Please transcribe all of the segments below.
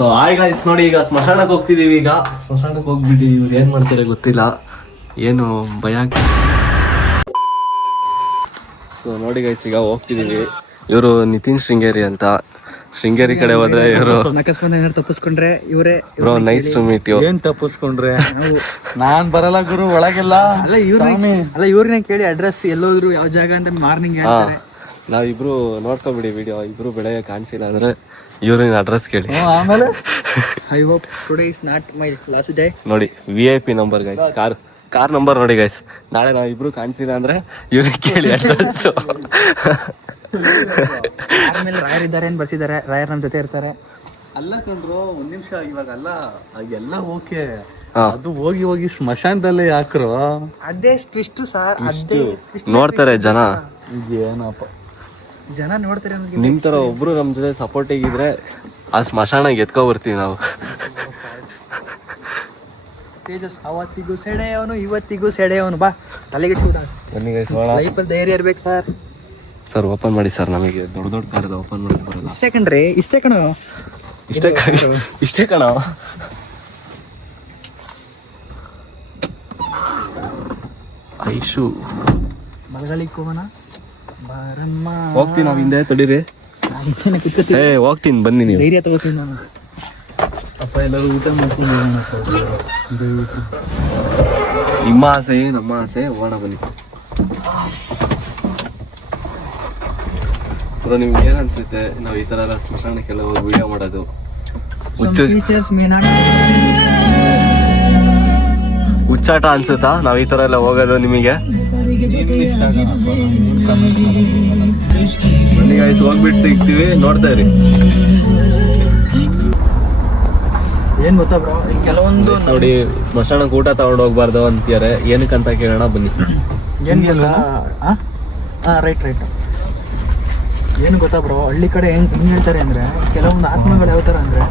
So hi guys, ನೋಡಿ ಈಗ ಸ್ಮಶಾನಕ್ಕೆ ಹೋಗ್ತಿದೀವಿ. ಈಗ ಸ್ಮಶಾನಕ್ಕೆ ಹೋಗ್ಬಿಟ್ಟು ಇವ್ರು ಏನ್ ಮಾಡ್ತಾರೆ ಗೊತ್ತಿಲ್ಲ, ಏನು ಭಯ. ಸೊ ನೋಡಿ ಗೈಸ್, ಈಗ ಹೋಗ್ತಿದೀವಿ. ಇವರು ನಿತಿನ್ ಶೃಂಗೇರಿ ಅಂತ. ಶೃಂಗೇರಿ ಕಡೆ ಹೋದ್ರೆ ಇವರು ತಪ್ಪಿಸ್ಕೊಂಡ್ರೆ ಇವರೇ. Bro, nice to meet you. ಏನ್ ತಪ್ಪಿಸ್ಕೊಂಡ್ರೆ ನಾನ್ ಬರಲ್ಲ ಗುರು, ಒಳಗೆಲ್ಲ. ಅಲ್ಲ ಇವ್ರನ್ನ ಕೇಳಿ ಅಡ್ರೆಸ್ ಎಲ್ಲೋದ್ರು ಯಾವ ಜಾಗ ಅಂತ ಮಾರ್ನಿಂಗ್ ಹೇಳ್ತಾರೆ. ನಾವಿಬ್ರು ನೋಡ್ಕೊಬಿಡಿ ವಿಡಿಯೋ. ಇಬ್ರು ಬೆಳಗ್ಗೆ ಕಾಣಿಸಿಲ್ಲ ಅಂದ್ರೆ ಇವ್ರಿನ ಅಡ್ರೆಸ್ ಕೇಳಿ. ಆಮೇಲೆ I hope today is not my last day. ನೋಡಿ VIP number guys, car number ನೋಡಿ ಗೈಸ್. ನಾಳೆ ನಾವು ಇಬ್ರು ಕಾಣಿಸಿಲ್ಲ ಅಂದ್ರೆ ಇವ್ರಿಗೆ ಕೇಳಿ ಅಡ್ರೆಸ್. ಆಮೇಲೆ ರಾಯರ್ ಇದ್ದಾರೆ ಅಂತ ಬರ್ಸಿದ್ದಾರೆ, ರಾಯರ್ ನಮ್ಮ ಜೊತೆ ಇರ್ತಾರೆ. ಅಲ್ಲ ಕಣ್ರು, ಒಂದ್ ನಿಮಿಷ. ಇವಾಗಲ್ಲ ಎಲ್ಲ ಓಕೆ, ಅದು ಹೋಗಿ ಹೋಗಿ ಸ್ಮಶಾನದಲ್ಲೇ ಯಾಕ್ರು ಅದೇ ಟ್ವಿಸ್ಟ್ ಸರ್. ಅದೇ ನೋಡ್ತಾರೆ ಜನ. ಏನಪ್ಪ ಜನ ನೋಡ್ತಾರೆ. ನಿಮ್ ತರ ಒಬ್ರು ನಮ್ ಜೊತೆ ಸಪೋರ್ಟಿಗೆ ಇದ್ರೆ ಆ ಸ್ಮಶಾನಾಗ ಎತ್ಕೊ ಬರ್ತೀವಿ ನಾವು. ತೇಜಸ್ ಅವತ್ತಿಗೂ ಸೆಳೆಯವನು, ಇವತ್ತಿಗೂ ಸೆಳೆಯವನು. ಬಾ ತಲೆಗಿಡ್ಸ್ಬಿಡ. ಲೈಫಲ್ಲಿ ಧೈರ್ಯ ಇರ್ಬೇಕು ಸರ್. ಸರ್ ಓಪನ್ ಮಾಡಿ ಸರ್, ನಮಗೆ ದೊಡ್ಡ ದೊಡ್ಡ ಕಾರ್ದ ಓಪನ್ ಮಾಡಕ್ ಬರೋದು. ಇಷ್ಟೇ ಕಣ್ರಿ, ಇಷ್ಟೇ ಕಣ, ಇಷ್ಟೇ ಕಣ. ಐಶು ಮಲಗಳಿಗೆ ಹೋಗೋಣ ಬಾರಮ್ಮ. ಹೋಗ್ತೀನಿ ನಾವು, ಹಿಂದೆ ತಡೀರಿ. ಹೋಗ್ತೀನಿ ಬನ್ನಿ ನೀವು. ಧೈರ್ಯ ತಗೋತೀನಿ ನಾನು. ಅಪ್ಪ ಎಲ್ಲರೂ ಊಟ ಮಾಡ್ಕೊಂಡು ನಿಮ್ಮ ಆಸೆ ನಮ್ಮ ಆಸೆ, ಹೋಗೋಣ ಬನ್ನಿ. ಬ್ರೋ, ನಿಮ್ಗೆ ಏನ್ ಅನ್ಸುತ್ತೆ ನಾವು ಈ ತರ ಎಲ್ಲ ಸ್ಮಶಾನಕ್ಕೆಲ್ಲ ಹೋಗಿ ವಿಡಿಯೋ ಮಾಡೋದು? ಹುಚ್ಚಾಟ ಅನ್ಸುತ್ತಾ ನಾವ್ ಈ ತರ ಎಲ್ಲ ಹೋಗೋದು ನಿಮಗೆ? ಬನ್ನಿ ಗೈಸ್, ಹೋಗ್ಬಿಟ್ಟು ಸಿಗ್ತೀವಿ, ನೋಡ್ತಾ ಇರಿ. ಏನ್ ಗೊತ್ತಾ ಬ್ರೋ, ಕೆಲವೊಂದು ನೋಡಿ ಸ್ಮಶಾನಕ್ಕೆ ಊಟ ತಗೊಂಡು ಹೋಗ್ಬಾರ್ದು ಅಂತಾರೆ. ಏನಕ್ಕಂತ ಕೇಳೋಣ ಬನ್ನಿ. ಏನ್ ಗೊತ್ತಾ? ರೈಟ್. ಏನು ಗೊತ್ತಾ ಬ್ರೋ, ಹಳ್ಳಿ ಕಡೆ ಹೆಂಗ್ ಹೇಳ್ತಾರೆ ಅಂದ್ರೆ, ಕೆಲವೊಂದು ಆತ್ಮಗಳು ಯಾವ ತರ ಅಂದ್ರೆ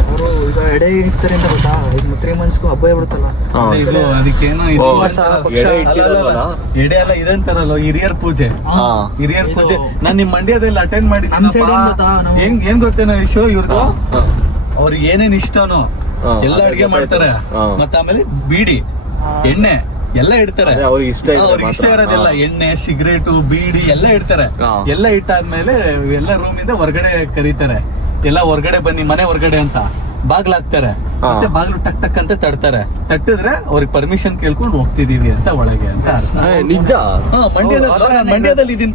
ಅವರು ಈಗ ಎಡೆ ಇರ್ತಾರೆ ಅಂತ ಗೊತ್ತಾ. ಈಗ 3 ಮಂತ್ಸ್ಗೂ ಹಬ್ಬ ಬಿಡುತ್ತಲ್ಲ, ಅದಕ್ಕೇನೋ ಎಡೆ ಎಲ್ಲ ಇದಂತಾರಲ್ಲ, ಹಿರಿಯರ್ ಪೂಜೆ. ನಾನ್ ನಿಮ್ ಮಂಡ್ಯದಲ್ಲಿ ಅಟೆಂಡ್ ಮಾಡಿದ್ದೀನಿ. ಏನ್ ಗೊತ್ತೇನೋ ಶೋ ಇವ್ರದ್ದು, ಅವ್ರಿಗೆ ಏನೇನ್ ಇಷ್ಟನೋ ಎಲ್ಲ ಅಡ್ಗೆ ಮಾಡ್ತಾರೆ. ಮತ್ತೆ ಆಮೇಲೆ ಬೀಡಿ, ಎಣ್ಣೆ ಎಲ್ಲ ಇಡ್ತಾರೆ. ಅವ್ರಿಗೆ ಇಷ್ಟ ಇರೋದೆಲ್ಲ ಎಣ್ಣೆ, ಸಿಗರೇಟು, ಬೀಡಿ ಎಲ್ಲ ಇಡ್ತಾರೆ. ಎಲ್ಲ ಇಟ್ಟಾದ್ಮೇಲೆ ಎಲ್ಲ ರೂಮಿಂದ ಹೊರಗಡೆ ಕರೀತಾರೆ. ಎಲ್ಲ ಹೊರಗಡೆ ಬನ್ನಿ, ಮನೆ ಹೊರಗಡೆ ಅಂತ ಬಾಗ್ಲಾಕ್ತಾರೆ. ಮತ್ತೆ ಬಾಗ್ಲು ಟಕ್ ಟಕ್ ಅಂತ ತಡ್ತಾರೆ. ತಟ್ಟಿದ್ರೆ ಅವ್ರಿಗೆ ಪರ್ಮಿಷನ್ ಕೇಳ್ಕೊಂಡು ಹೋಗ್ತಿದೀವಿ ಅಂತ ಒಳಗೆ ಅಂತ. ನಿಜ? ಮಂಡ್ಯದಲ್ಲಿ ಇದೀನಿ,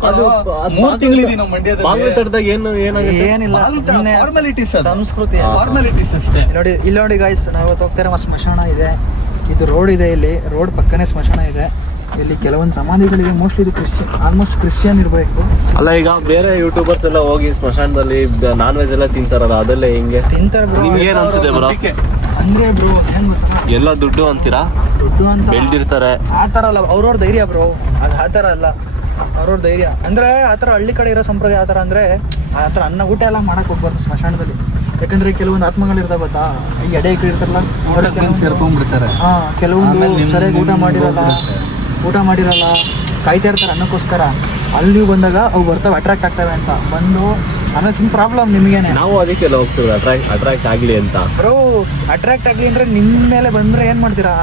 3 ತಿಂಗಳಿದೀನಿ ಮಂಡ್ಯದಲ್ಲಿ. ತಡ್ದಾಗ ಏನಿಲ್ಲ, ಫಾರ್ಮಾಲಿಟೀಸ್, ಸಂಸ್ಕೃತಿ ಫಾರ್ಮಾಲಿಟೀಸ್ ಅಷ್ಟೇ. ನೋಡಿ ಇಲ್ಲಿ ನೋಡಿ ಗೈಸ್, ನಾವು ಹೋಗ್ತಾರೆ ಸ್ಮಶಾನ ಇದೆ. ಇದು ರೋಡ್ ಇದೆ, ಇಲ್ಲಿ ರೋಡ್ ಪಕ್ಕನೇ ಸ್ಮಶಾನ ಇದೆ. ಇಲ್ಲಿ ಕೆಲವೊಂದು ಸಮಾಧಿಗಳಿವೆ. ಮೋಸ್ಟ್ಲಿ ಇದು ಆಲ್ಮೋಸ್ಟ್ ಕ್ರಿಶ್ಚಿಯನ್ ಇರಬೇಕು. ಅಲ್ಲ, ಈಗ ಬೇರೆ ಯೂಟ್ಯೂಬರ್ಸ್ ಎಲ್ಲ ಹೋಗಿ ಸ್ಮಶಾನದಲ್ಲಿ ನಾನ್ ವೆಜ್ ಎಲ್ಲ ತಿಂತಾರಲ್ಲ, ಅದೆಲ್ಲ ಹೆಂಗೆ ತಿಂತಾರೆ ಬ್ರೋ? ನಿಮ್ಗೆ ಏನ್ ಅನ್ಸುತ್ತೆ ಬ್ರೋ? ಅಂದ್ರೆ ಬ್ರೋ ಎಲ್ಲ ದುಡ್ಡು ಅಂತೀರಾ? ದುಡ್ಡು ಅಂತ ಬೆಳ್ದಿರ್ತಾರೆ, ಆ ತರ ಅಲ್ಲ. ಅವ್ರವ್ರ ಧೈರ್ಯ ಬ್ರೋ, ಅದು ಆ ತರ ಅಲ್ಲ. ಅವ್ರವ್ರ ಧೈರ್ಯ ಅಂದ್ರೆ ಆ ತರ ಹಳ್ಳಿ ಕಡೆ ಇರೋ ಸಂಪ್ರದಾಯ. ಆ ತರ ಅಂದ್ರೆ ಆ ತರ ಅನ್ನ ಊಟ ಎಲ್ಲ ಮಾಡಕ್ ಹೋಗ್ಬಾರ್ದು ಸ್ಮಶಾನದಲ್ಲಿ. ಯಾಕಂದ್ರೆ ಕೆಲವೊಂದು ಆತ್ಮಗಳು ಇರ್ತಾವ ಗೊತ್ತಾ, ಈ ಎಡೆ ಇರ್ತಾರಲ್ಲ, ಸೇರ್ಕೊಂಡ್ಬಿಡ್ತಾರೆ. ಕೆಲವೊಂದು ಸರಿಯಾಗಿ ಊಟ ಮಾಡಿರಲ್ಲ, ಕಾಯ್ತಾ ಇರ್ತಾರೆ ಅನ್ನಕ್ಕೋಸ್ಕರ. ಅಲ್ಲಿ ಬಂದಾಗ ಅವು ಬರ್ತಾವೆ, ಅಟ್ರಾಕ್ಟ್ ಆಗ್ತವೆ ಅಂತ ಬಂದು. ಆಮೇಲೆ ಸಿಮ್ ಪ್ರಾಬ್ಲಮ್ ನಿಮ್ಗೇನೆ. ನಾವು ಅದಕ್ಕೆಲ್ಲ ಹೋಗ್ತೀವಿ, ಅಟ್ರಾಕ್ಟ್ ಆಗ್ಲಿ ಅಂತ. ಬ್ರೋ, ಅಟ್ರಾಕ್ಟ್ ಆಗ್ಲಿ ಅಂದ್ರೆ ನಿಮ್ ಮೇಲೆ ಬಂದ್ರೆ ಏನ್ ಮಾಡ್ತೀರಾ?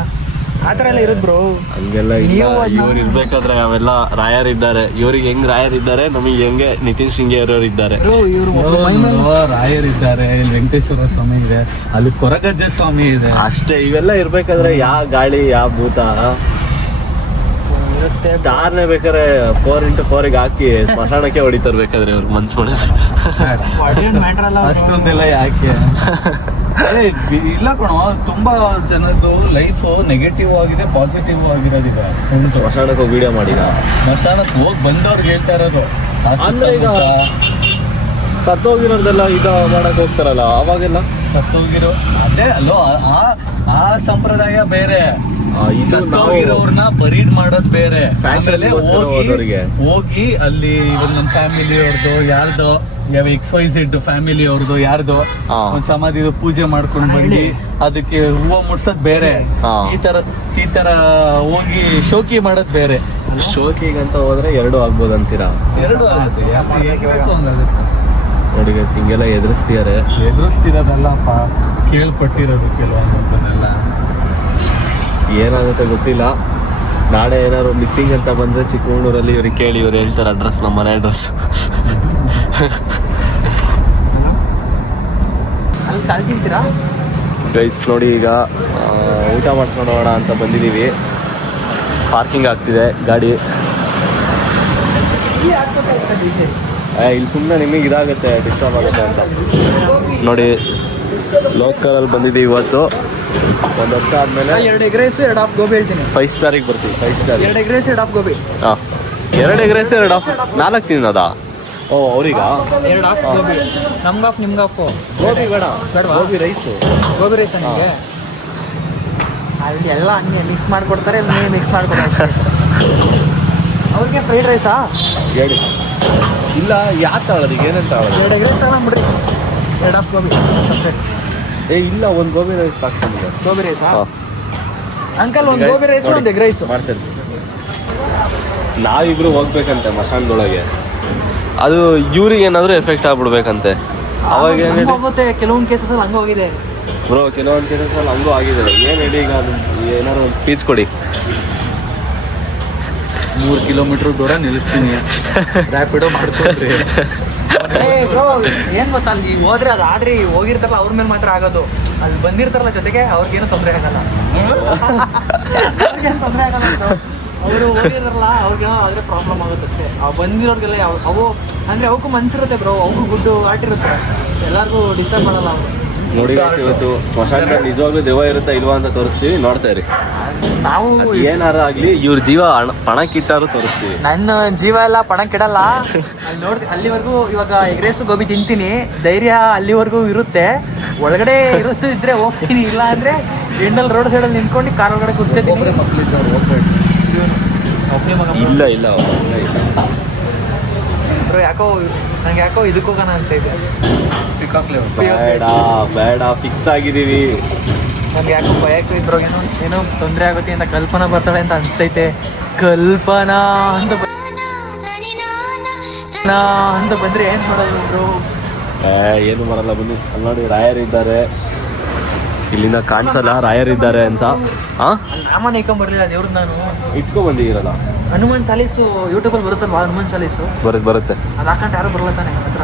ಆ ತರ ಎಲ್ಲ ಇರೋದು ಬ್ರೋ. ಹಂಗೆಲ್ಲ ಇವ್ರು ಇರ್ಬೇಕಾದ್ರೆ ಅವೆಲ್ಲ ರಾಯರ್ ಇದ್ದಾರೆ. ಇವ್ರಿಗೆ ಹೆಂಗ್ ರಾಯರ್ ಇದ್ದಾರೆ, ನಮಗೆ ಹೆಂಗೆ ನಿತಿನ್ ಶೃಂಗೇರಿ ಅವರು ಇದ್ದಾರೆ. ರಾಯರ್ ಇದ್ದಾರೆ, ಇಲ್ಲಿ ವೆಂಕಟೇಶ್ವರ ಸ್ವಾಮಿ ಇದೆ, ಅಲ್ಲಿ ಕೊರಗಜ್ಜ ಸ್ವಾಮಿ ಇದೆ. ಅಷ್ಟೇ. ಇವೆಲ್ಲ ಇರ್ಬೇಕಾದ್ರೆ ಯಾವ ಗಾಳಿ ಯಾವ ಭೂತ ತಾರ್ನೆ ಬೇಕಾದ್ರೆ 4x4 ಹಾಕಿ ಸ್ಮಶಾನಕ್ಕೆ ಹೊಡಿತರ್ಬೇಕಾದ್ರೆ ಅವ್ರು ಮನ್ಸು ಮಾಡಿದ್ರೆ. ಅಷ್ಟೊಂದೆಲ್ಲ ಯಾಕೆ? ಇಲ್ಲ ಕಣೋ, ತುಂಬಾ ಜನದ್ದು ಲೈಫ್ ನೆಗೆಟಿವ್ ಆಗಿದೆ, ಪಾಸಿಟಿವ್ ಆಗಿರೋದಿದೆ. ಸ್ಮಶಾನಕ್ಕೆ ಹೋಗಿ ವಿಡಿಯೋ ಮಾಡಿದ, ಸ್ಮಶಾನಕ್ಕೆ ಹೋಗಿ ಬಂದವ್ರಿಗೆ ಹೇಳ್ತಾ ಇರೋದು. ಅಂದ್ರೆ ಈಗ ಸತ್ತೋಗಿರೋದೆಲ್ಲ ಇದು ಮಾಡಕ್ ಹೋಗ್ತಾರಲ್ಲ, ಅವಾಗೆಲ್ಲ ಸತ್ತೋಗಿರೋ ಅದೇ ಅಲ್ಲೋ, ಆ ಸಂಪ್ರದಾಯ ಬೇರೆ. ಸತ್ತೋಗಿರೋರ್ನ ಬರೀಡ್ ಮಾಡೋದ್ ಬೇರೆ. ಹೋಗಿ ಅಲ್ಲಿ ಇವಾಗ ನಮ್ಮ ಫ್ಯಾಮಿಲಿ ಅವ್ರದ್ದು ಯಾರ್ದೋ, XYZ ಫ್ಯಾಮಿಲಿ ಅವ್ರದ್ದು ಯಾರ್ದೋ ಒಂದ್ ಸಮಾಧಿದು ಪೂಜೆ ಮಾಡ್ಕೊಂಡ್ ಬಂದು ಅದಕ್ಕೆ ಹೂವು ಮುಡ್ಸೋದ್ ಬೇರೆ. ಈ ತರ ಹೋಗಿ ಶೋಕಿ ಮಾಡೋದ್ ಬೇರೆ. ಶೋಕಿಗಂತ ಹೋದ್ರೆ 2 ಆಗ್ಬೋದು ಅಂತೀರಾ? 2 ಆಗುತ್ತೆ. ನೋಡಿ guys, ಹಿಂಗೆಲ್ಲ ಎದುರಿಸ್ತಿರೋದಲ್ಲಪ್ಪ, ಕೇಳ್ಪಟ್ಟಿರೋದು ಕೆಲವೊಂದನ್ನೆಲ್ಲ. ಏನಾಗುತ್ತೆ ಗೊತ್ತಿಲ್ಲ. ನಾಳೆ ಏನಾದ್ರು ಮಿಸ್ಸಿಂಗ್ ಅಂತ ಬಂದರೆ ಚಿಕ್ಕಮಂಗ್ಳೂರಲ್ಲಿ ಇವ್ರಿಗೆ ಕೇಳಿ, ಇವ್ರು ಹೇಳ್ತಾರೆ ಅಡ್ರೆಸ್, ನಮ್ಮ ಮನೆ ಅಡ್ರೆಸ್. ಅಲ್ಲಿ ಕಳ್ತಿರ್ತೀರಾ ಗೈಸ್ ನೋಡಿ, ಈಗ ಊಟ ಮಾಡ್ಕೊಂಡು ಹೋಗೋಣ ಅಂತ ಬಂದಿದ್ದೀವಿ. ಪಾರ್ಕಿಂಗ್ ಆಗ್ತಿದೆ ಗಾಡಿ. ಇಲ್ಲಿ ಸುಮ್ಮನೆ ನಿಮಗೆ ಇದಾಗುತ್ತೆ, ಡಿಸ್ಟರ್ಬ್ ಆಗುತ್ತೆ ಅಂತ ನೋಡಿ. ಲೋಕಲಲ್ಲಿ ಬಂದಿದ್ದೀವಿ ಇವತ್ತು. 1 ವರ್ಷ ಆದಮೇಲೆ 2 ಎಗ್ ರೈಸ್ 2 ಹಾಫ್ ಗೋಬಿ ಹೇಳ್ತೀನಿ. 5 ಸ್ಟಾರಿಗೆ ಬರ್ತೀವಿ. 5 star 2 egg rice 2 half gobi. ಹಾಂ, 2 ಎಗ್ ರೈಸ್ 2 ಹಾಫ್ 4 ತಿನ್ನೋದಾ? ಓ, ಅವ್ರಿಗ 2 ಹಾಫ್ ಗೋಬಿ, ನಮ್ಗೆ ಹಾಫ್ ನಿಮ್ಗೆ ಹಾಫ್. ಗೋಬಿ ಬೇಡ, ಬೇಡವಾ? ಗೋಬಿ ರೈಸು. ಗೋಬಿ ರೈಸ್ ನಿಮಗೆ ಅಲ್ಲಿ ಎಲ್ಲ ಹಂಗೆ ಮಿಕ್ಸ್ ಮಾಡಿಕೊಡ್ತಾರೆ, ಇಲ್ಲಿ ನೀವು ಮಿಕ್ಸ್ ಮಾಡಿಕೊಡ್ತಾರೆ. ಅವ್ರಿಗೆ ಫ್ರೈಡ್ ರೈಸಾ ಹೇಳಿ. ಇಲ್ಲ, ಯಾಕೆ ತಗೊಳ್ಳೋದು? ಈಗ ಏನೇನು ತಗೊಳ್ಳೋದು? 2 ಎಗ್ ರೈಸ್ ತಗೊಂಡ್ಬಿಡ್ರಿ, 2 ಹಾಫ್ ಗೋಬಿ ಸಪ್ರೇಟ್. ಇಲ್ಲ, 1 ಗೋಬಿ ರೈಸ್ ಸಾಕ್ತಿದ್ದೀವಿ. ಗೋಬಿ ರೈಸಾ? ಹಾಂ ಅಂಕಲ್ 1 ಗೋಬಿ ರೈಸ್ 1 ಎಗ್ ರೈಸ್ ಮಾಡ್ತೇನೆ. ನಾವಿಬ್ರು ಹೋಗ್ಬೇಕಂತೆ ಮಸಾನ್ದೊಳಗೆ. ಅದು ಇವ್ರಿಗೆ ಏನಾದರೂ ಎಫೆಕ್ಟ್ ಆಗ್ಬಿಡ್ಬೇಕಂತೆ. ಅವಾಗ ಏನು ಹೋಗುತ್ತೆ, ಕೆಲವೊಂದು ಕೇಸಸಲ್ಲಿ ಹಂಗೆ ಹೋಗಿದೆ ಬ್ರೋ, ಕೆಲವೊಂದು ಕೇಸಲ್ಲಿ ಹಂಗೂ ಆಗಿದೆ. ಏನು ಹೇಳಿ, ಈಗ ಏನಾದ್ರು ಒಂದು ಸ್ಪೀಚ್ ಕೊಡಿ. 3 ಕಿಲೋಮೀಟರ್ ದೂರ ನಿಲ್ಲಿಸ್ತೀನಿ, ರ್ಯಾಪಿಡೋ ಮಾಡ್ಕೊಂಡ್ರಿ. ಬ್ರೋ ಏನು ಗೊತ್ತಾ, ಅಲ್ಲಿ ಹೋದ್ರೆ ಅದು ಆದ್ರೆ ಹೋಗಿರ್ತಾರಲ್ಲ ಅವ್ರ ಮೇಲೆ ಮಾತ್ರ ಆಗೋದು. ಅಲ್ಲಿ ಬಂದಿರ್ತಾರಲ್ಲ ಜೊತೆಗೆ ಅವ್ರಿಗೇನು ತೊಂದರೆ ಆಗಲ್ಲ. ಅವ್ರಿಗೇನು ತೊಂದರೆ ಆಗಲ್ಲ. ಅವರು ಹೋಗಿರಲ್ಲ, ಅವ್ರಿಗೇನೋ ಆದರೆ ಪ್ರಾಬ್ಲಮ್ ಆಗುತ್ತೆ ಅಷ್ಟೇ. ಬಂದಿರೋರಿಗೆಲ್ಲ ಅವು ಅಂದರೆ ಅವಕ್ಕೂ ಮನ್ಸಿರುತ್ತೆ ಬ್ರೋ, ಅವಕ್ಕೂ ಗುಡ್ಡು ಆಟಿರುತ್ತೆ, ಎಲ್ಲರಿಗೂ ಡಿಸ್ಟರ್ಬ್ ಮಾಡಲ್ಲ ಅವರು. ನೋಡಿ ಇವತ್ತು ಸ್ಮಶಾನದಲ್ಲಿ ನಿಜವಾಗ್ಲೂ ದೆವ್ವ ಇರುತ್ತಾ ಇಲ್ವಾ ಅಂತ ತೋರಿಸ್ತೀವಿ, ನೋಡ್ತಾ ಇರಿ. ನಾವು ಏನಾರು ಆಗಲಿ ಇವ್ರ ಜೀವ ಪಣಕ್ಕಿಟ್ಟಾರು ತೋರಿಸ್ತೀವಿ. ನನ್ನ ಜೀವ ಎಲ್ಲ ಪಣಕ್ಕಿಡಲ್ಲ. ಅಲ್ಲಿ ನೋಡ್ತೀನಿ, ಅಲ್ಲಿವರೆಗೂ ಇವಾಗ ಎಗ್ ರೈಸ್ ಗೋಬಿ ತಿಂತೀನಿ, ಧೈರ್ಯ ಅಲ್ಲಿವರೆಗೂ ಇರುತ್ತೆ. ಒಳಗಡೆ ಇದ್ರೆ ಹೋಗ್ತೀನಿ, ಇಲ್ಲ ಅಂದರೆ ಎಂಡಲ್ಲಿ ರೋಡ್ ಸೈಡಲ್ಲಿ ನಿಂತ್ಕೊಂಡು ಕಾರ್ ಒಳಗಡೆ ಕೂರ್ತೀನಿ. ಇಲ್ಲ ಇಲ್ಲ ಬ್ರೋ, ಯಾಕೋ ನಂಗೆ ಇದಕ್ಕೆ ಹೋಗೋಣ ಅನ್ಸೈತೆ. ಬೇಡ ಬೇಡ, ಫಿಕ್ಸ್ ಆಗಿದ್ದೀವಿ. ನಮ್ಗೆ ಯಾಕೋ ಭಯ ಆಗ್ತೈತೆ ಬ್ರೋ, ಏನೋ ತೊಂದರೆ ಆಗುತ್ತೆ ಅಂತ ಕಲ್ಪನಾ ಬರ್ತಾಳೆ ಅಂತ ಅನಿಸ್ತೈತೆ. ಕಲ್ಪನಾ ಅಂತ ಬಂದರೆ ಏನು ಮಾಡೋದು ಬ್ರೋ? ಏನು ಮಾಡಲ್ಲ, ಬನ್ನಿ. ಅಲ್ಲಿ ನೋಡಿ ರಾಯರಿದ್ದಾರೆ, ಇಲ್ಲಿಂದ ಕಾಣಿಸಲ್ಲ ರಾಯರಿದ್ದಾರೆ ಅಂತ. ಹಾಂ, ನಾಮನ ಇಟ್ಕೊಂಬರ್ಲಿಲ್ಲ ದೇವ್ರದ್ದು ನಾನು ಇಟ್ಕೊಂಡ್ಬಂದಿರಲ್ಲ. ಹನುಮಾನ್ ಚಾಲೀಸು ಯೂಟ್ಯೂಬಲ್ಲಿ ಬರುತ್ತಲ್ವಾ, ಹನುಮಾನ್ ಚಾಲೀಸು ಬರುತ್ತೆ. ಅದು ಹಾಕೊಂಡು ಯಾರು ಬರಲ್ಲ ತಾನೆ ಹತ್ರ.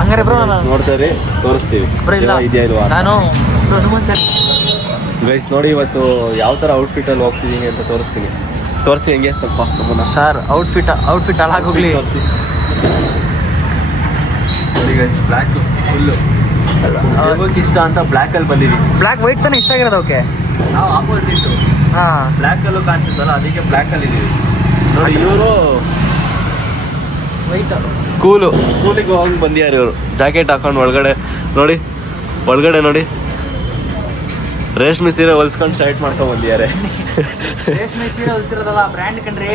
ಹಂಗಾರೆ ಬ್ರೋ ನಾನು ನೋಡ್ತಾರೆ, ತೋರಿಸ್ತೀವಿ ಬ್ರೋ. ಇಲ್ಲ ಇದೆಯಾ ಇಲ್ವಾ ನಾನು ಹನುಮಾನ್ ಚಾಲೀಸ್ ಗೈಸ್ ನೋಡಿ, ಇವತ್ತು ಯಾವ ಥರ ಔಟ್ಫಿಟ್ಟಲ್ಲಿ ಹೋಗ್ತಿದ್ದೀನಿ ಅಂತ ತೋರಿಸ್ತೀನಿ. ತೋರಿಸಿ ಹೆಂಗೆ ಸ್ವಲ್ಪ ನಮ್ಮನ್ನ. ಸರ್ ಔಟ್ಫಿಟ್ ಹಾಳಾಗೋಗ್ಲಿ. ತೋರಿಸಿ ನೋಡಿ ಗೈಸ್, ಬ್ಲ್ಯಾಕ್ ಫುಲ್ಲು ಇಷ್ಟ ಅಂತ ಬ್ಲ್ಯಾಕಲ್ಲಿ ಬಂದಿದ್ದೀವಿ. ಬ್ಲ್ಯಾಕ್ ವೈಟ್ ತಾನೇ ಇಷ್ಟ ಆಗಿರೋದು. ಓಕೆ, ನಾವು ಆಪೋಸಿಟ್ಟು ಹಾಂ, ಬ್ಲ್ಯಾಕಲ್ಲೂ ಕಾಣಿಸುತ್ತಲ್ಲ, ಅದಕ್ಕೆ ಬ್ಲ್ಯಾಕಲ್ಲಿ ಇದ್ದೀವಿ. ನೋಡಿ ಇವರು ವೈಟ್ ಸ್ಕೂಲಿಗೆ ಹೋಗಿ ಬಂದಿದ್ದಾರೆ ಇವರು. ಜಾಕೆಟ್ ಹಾಕೊಂಡು ಒಳಗಡೆ ನೋಡಿ ರೇಷ್ಮೆ ಸೀರೆ ಹೊಲ್ಸ್ಕೊಂಡು ಶರ್ಟ್ ಮಾಡ್ಕೊಂಡು ಬಂದಿದ್ದಾರೆ. ರೇಷ್ಮೆ ಸೀರೆ ಹೊಲ್ಸಿರೋದಲ್ಲ, ಬ್ರ್ಯಾಂಡ್ ಕಣ್ರಿ.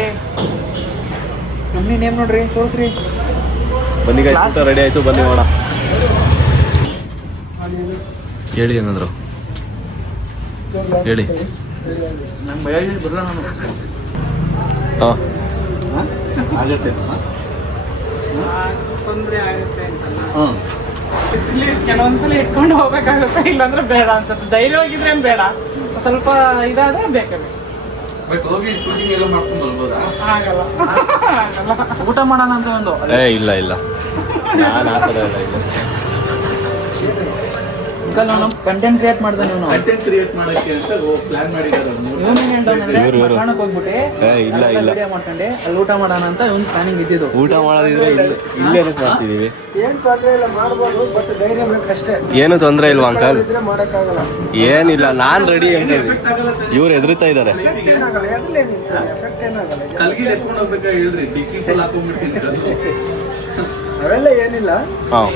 ಕಂಪ್ನಿ ನೇಮ್ ನೋಡ್ರಿ, ತೋರಿಸ್ರಿ. ಬನ್ನಿ ಗೈಸ್, ರೆಡಿ ಆಯಿತು, ಬನ್ನಿ ನೋಡ. ಹೇಳಿ ಏನಾದ್ರು ಹೇಳಿ. ನಂಗೆ ಭಯ ಬರಲ್ಲ ನಾನು. ಹಾಂ, ಆಗುತ್ತೆ, ತೊಂದರೆ ಆಗುತ್ತೆ ಅಂತಲ್ಲ. ಹಾಂ. ಕೆಲವೊಂದ್ಸಲ ಇಟ್ಕೊಂಡು ಹೋಗ್ಬೇಕಾಗುತ್ತೆ, ಇಲ್ಲಾಂದ್ರೆ ಬೇಡ ಅನ್ಸುತ್ತೆ. ಧೈರ್ಯವಾಗಿದ್ರೆ ಬೇಡ, ಸ್ವಲ್ಪ ಇದಾದ್ರೆ ಬೇಕೇ ಬೇಕು. ಬಟ್ ಹೋಗಿ ಶೂಟಿಂಗ್ ಎಲ್ಲ ಮಾಡ್ಕೊಂಡು ಬರ್ಬೋದಾ? ಆಗಲ್ಲ. ಊಟ ಮಾಡೋಣ ಅಂತ ಒಂದು ಇಲ್ಲ ನಾನು ಆ ಥರ ಇಲ್ಲ. ನಾನು ಕಂಟೆಂಟ್ ಕ್ರಿಯೇಟ್ ಮಾಡಿದೆ. ನೀವು ಕಂಟೆಂಟ್ ಕ್ರಿಯೇಟ್ ಮಾಡಕ್ಕೆ ಅಂತ ಪ್ಲಾನ್ ಮಾಡಿದ್ದಾರೆ. ಸ್ಮಶಾನಕ್ಕೆ ಹೋಗ್ಬಿಟ್ಟು ಇಲ್ಲ ವಿಡಿಯೋ ಮಾಡ್ಕೊಂಡೆ ಅಲ್ಲಿ ಊಟ ಮಾಡೋಣ ಅಂತ ಒಂದು ಪ್ಲಾನಿಂಗ್ ಇದ್ದಿದ್ದು. ಊಟ ಮಾಡೋದಿದ್ರೆ ಇಲ್ಲೇ ಮಾಡ್ತಿದ್ದೀವಿ. ಏನು ತೊಂದರೆ ಇಲ್ಲ, ಮಾಡ್ಬೋದು, ಬಟ್ ಧೈರ್ಯ ಬೇಕಷ್ಟೇ. ಏನು ತೊಂದರೆ ಇಲ್ವಾ ಅಂಕಲ್? ಮಾಡೋಕ್ಕಾಗಲ್ಲ. ಏನಿಲ್ಲ, ನಾನು ರೆಡಿ ಹೇಳಿದ್ವಿ. ಇವ್ರು ಹೆದರ್ತಾ ಇದ್ದಾರೆ. ಎಫೆಕ್ಟ್ ಏನಾಗಲ್ಲ. ಕಲ್ಗಿಲ್ ಎತ್ಕೊಂಡು ಹೋಗ್ಬೇಕಾ ಹೇಳ್ರಿ, ಡಿಕ್ಕಿ ಫುಲ್ ಹಾಕೊಂಡ್ಬಿಡ್ತೀನಿ. ಅವೆಲ್ಲ ಏನಿಲ್ಲ. ಹಾಂ,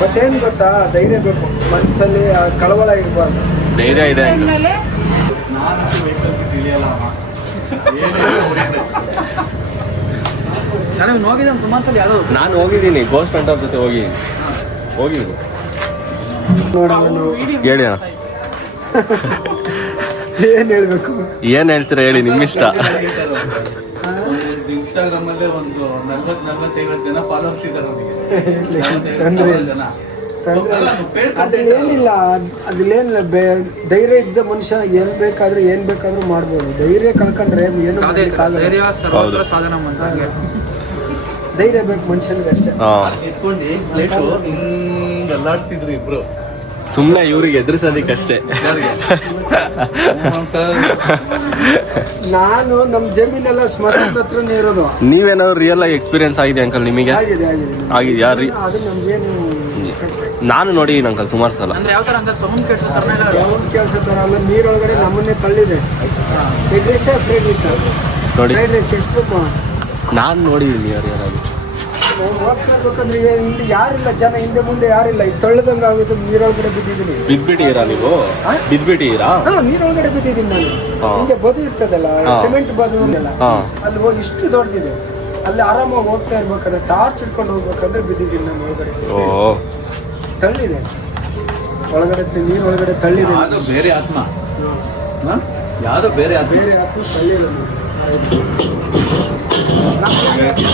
ಬಟ್ ಏನು ಗೊತ್ತಾ, ಧೈರ್ಯ ಬೇಕು ಮನಸ್ಸಲ್ಲಿ, ಕಳವಳ ಇರಬಾರ್ದು. ಧೈರ್ಯ ಇದೆ ಅಂಕಲ್. ನಾನಂತೂ ವೆಹಿಕಲ್ ತಿಳಿಯಲ್ಲ. ನಾನು ಹೋಗಿದ್ದಾನೆ ಸುಮಾರು ಸಲ. ಯಾವುದೋ ನಾನು ಹೋಗಿದ್ದೀನಿ, ಗೋಸ್ಟ್ ಹಂಟರ್ ಜೊತೆ ಹೋಗಿದ್ದೀನಿ. ಹೇಳಿ ಅಣ್ಣ, ಏನು ಹೇಳ್ಬೇಕು? ಏನು ಹೇಳ್ತೀರಾ ಹೇಳಿ, ನಿಮ್ಮಿಷ್ಟ. ಇನ್ಸ್ಟಾಗ್ರಾಮ್ ಅಲ್ಲಿ ಒಂದು 40-45 ಜನ ಫಾಲೋವರ್ಸ್ ಇದಾರೆ ಅವನಿಗೆ ಜನ. ಅದ್ರಲ್ಲೇನಿಲ್ಲ ಅದ್ರಲ್ಲೇನಿಲ್ಲ ಧೈರ್ಯ ಇದ್ದ ಮನುಷ್ಯ ಏನ್ ಬೇಕಾದ್ರೂ ಮಾಡ್ಬೋದು. ಧೈರ್ಯ ಕಳ್ಕೊಂಡ್ರೆ ಏನು ಧೈರ್ಯ ಬೇಕು ಮನುಷ್ಯನಿಗೆ ಅಷ್ಟೇ. ಇಟ್ಕೊಂಡು ಎಲ್ಲಾಡ್ಸಿದ್ರು ಇಬ್ರು. ಸುಮ್ಮನೆ ಇವ್ರಿಗೆ ಎದುರಿಸೋದಕ್ಕಷ್ಟೇ. ನಾನು ನಮ್ಮ ಜಮೀನೆಲ್ಲ ಸ್ಮಶಾನದ ಹತ್ರನೇ ಇರೋದು. ನೀವೇನಾದ್ರು ರಿಯಲ್ ಆಗಿ ಎಕ್ಸ್ಪೀರಿಯನ್ಸ್ ಆಗಿದೆ ಅಂಕಲ್ ನಿಮಗೆ? ಆಗಿದೆಯಾ? ಅದು ನಮ್ಗೇನು ನಾನು ನೋಡಿ ಅಂಕಲ್ ಸುಮಾರು ಸಲ. ಸೌಂಡ್ ಕೆಲಸ ತರ ಅಲ್ಲ, ನೀರೊಳಗಡೆ ನಮ್ಮನ್ನೇ ತಳ್ಳಿದೆ. ಫ್ರೈಡ್ ರೈಸ್ ನೋಡಿ ಫ್ರೈಡ್ ರೈಸ್ ಎಷ್ಟು ಬೇಕು ನಾನು ನೋಡಿದ್ದೀನಿ ಯಾರು ಹೋಗ್ತಿರ್ಬೇಕಂದ್ರೆ ಇಲ್ಲಿ ಯಾರಿಲ್ಲ, ಜನ ಹಿಂದೆ ಮುಂದೆ ಯಾರಿಲ್ಲ. ಇದು ತಳ್ಳದಂಗೆ ಆಗುತ್ತೆ. ನೀರೊಳಗಡೆ ಬಿದ್ದಿದ್ದೀನಿ. ಬಿದ್ಬಿಟ್ಟಿದ್ದೀರಾ ನೀವು? ಬಿದ್ಬಿಟ್ಟಿದ್ದೀರಾ? ನೀರೊಳಗಡೆ ಬಿದ್ದಿದ್ದೀನಿ ನಾನು. ಹಿಂಗೆ ಬದು ಇರ್ತದಲ್ಲ, ಸಿಮೆಂಟ್ ಬದು ಅಂತೆಲ್ಲ, ಅಲ್ಲಿ ಹೋಗಿ ಇಷ್ಟು ದೊಡ್ಡದಿದೆ. ಅಲ್ಲಿ ಆರಾಮಾಗಿ ಹೋಗ್ತಾ ಇರ್ಬೇಕಾದ್ರೆ ಟಾರ್ಚ್ ಇಟ್ಕೊಂಡು ಹೋಗ್ಬೇಕಂದ್ರೆ ಬಿದ್ದಿದ್ದೀನಿ ನಾನು ಒಳಗಡೆ. ತಳ್ಳಿದೆ ಒಳಗಡೆ, ನೀರೊಳಗಡೆ ತಳ್ಳಿದೆ. ಯಾವ್ದೋ ಬೇರೆ ಆತ್ಮ, ಯಾವ್ದೋ ಬೇರೆ ಆತ್ಮ ತಳ್ಳಿಲ್ಲ.